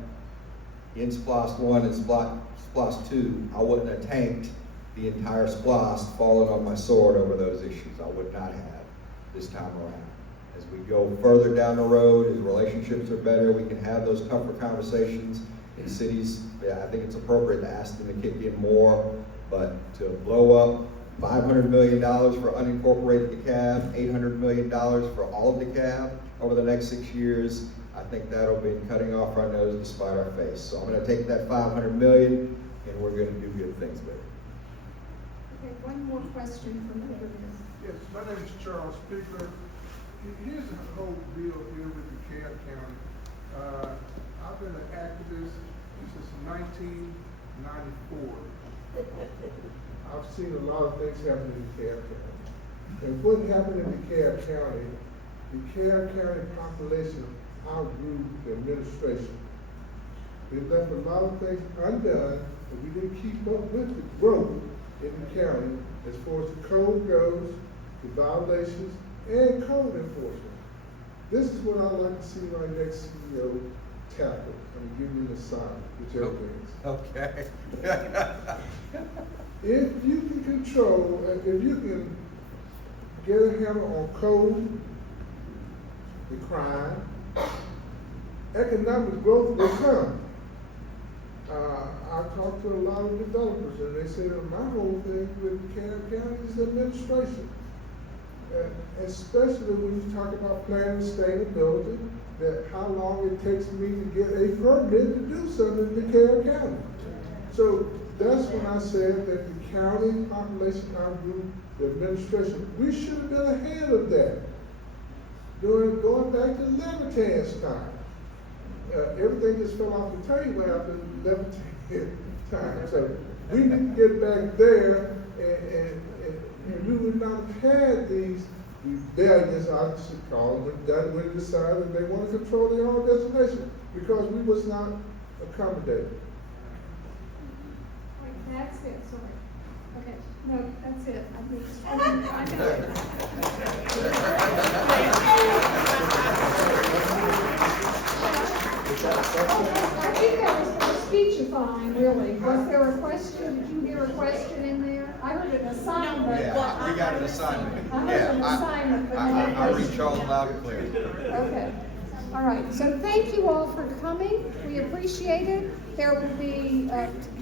in SPLOST 1 and SPLOST 2, I wouldn't have tanked the entire SPLOST falling on my sword over those issues. I would not have this time around. As we go further down the road, as relationships are better, we can have those tougher conversations. In cities, I think it's appropriate to ask them to kick in more, but to blow up $500 million for unincorporated DeKalb, $800 million for all of DeKalb over the next 6 years, I think that'll be cutting off our nose to spite our face. So I'm gonna take that $500 million and we're gonna do good things with it. Okay, one more question from the audience. Yes, my name is Charles Pickler. Here's the whole deal here with DeKalb County. I've been an activist since 1994. I've seen a lot of things happen in DeKalb County. And what happened in DeKalb County population outgrew the administration. They left a lot of things undone, and we didn't keep up with the growth in the county as far as the code goes, the violations, and code enforcement. This is what I'd like to see my next CEO tackle. I'm gonna give you an assignment, whichever things. Okay. If you can control, if you can get a handle on code, the crime, economic growth will come. I talked to a lot of developers and they say that my whole thing with DeKalb County is administration. Especially when you talk about planning sustainability, that how long it takes me to get a permit to do something in DeKalb County. So that's when I said that the county population outgrew the administration. We should have been ahead of that. Going back to Levitan's time. Everything just fell off the table after Levitan time. So we need to get back there and we would not have had these rebellions, I should call them, that would decide that they want to control their own destination because we was not accommodated. Wait, that's it, sorry. Okay, no, that's it. I think that was speechifying, really. Was there a question? Did you hear a question in there? I heard an assignment. Yeah, we got an assignment. I heard an assignment, but I read Charles loud and clear. Okay. All right. So thank you all for coming. We appreciate it. There will be,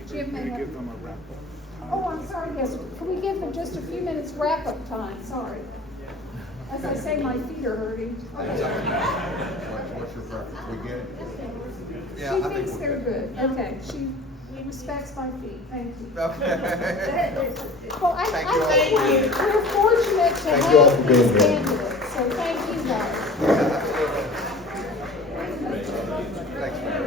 Jim may have. Oh, I'm sorry, yes. Can we give them just a few minutes wrap-up time? Sorry. As I say, my feet are hurting. Okay. What's your preference? We good? Yeah, She I think thinks we're they're good. good. Okay. She respects my feet. Thank you. Okay. Well, I Thank you all. think we're fortunate to Thank you all for being have here. this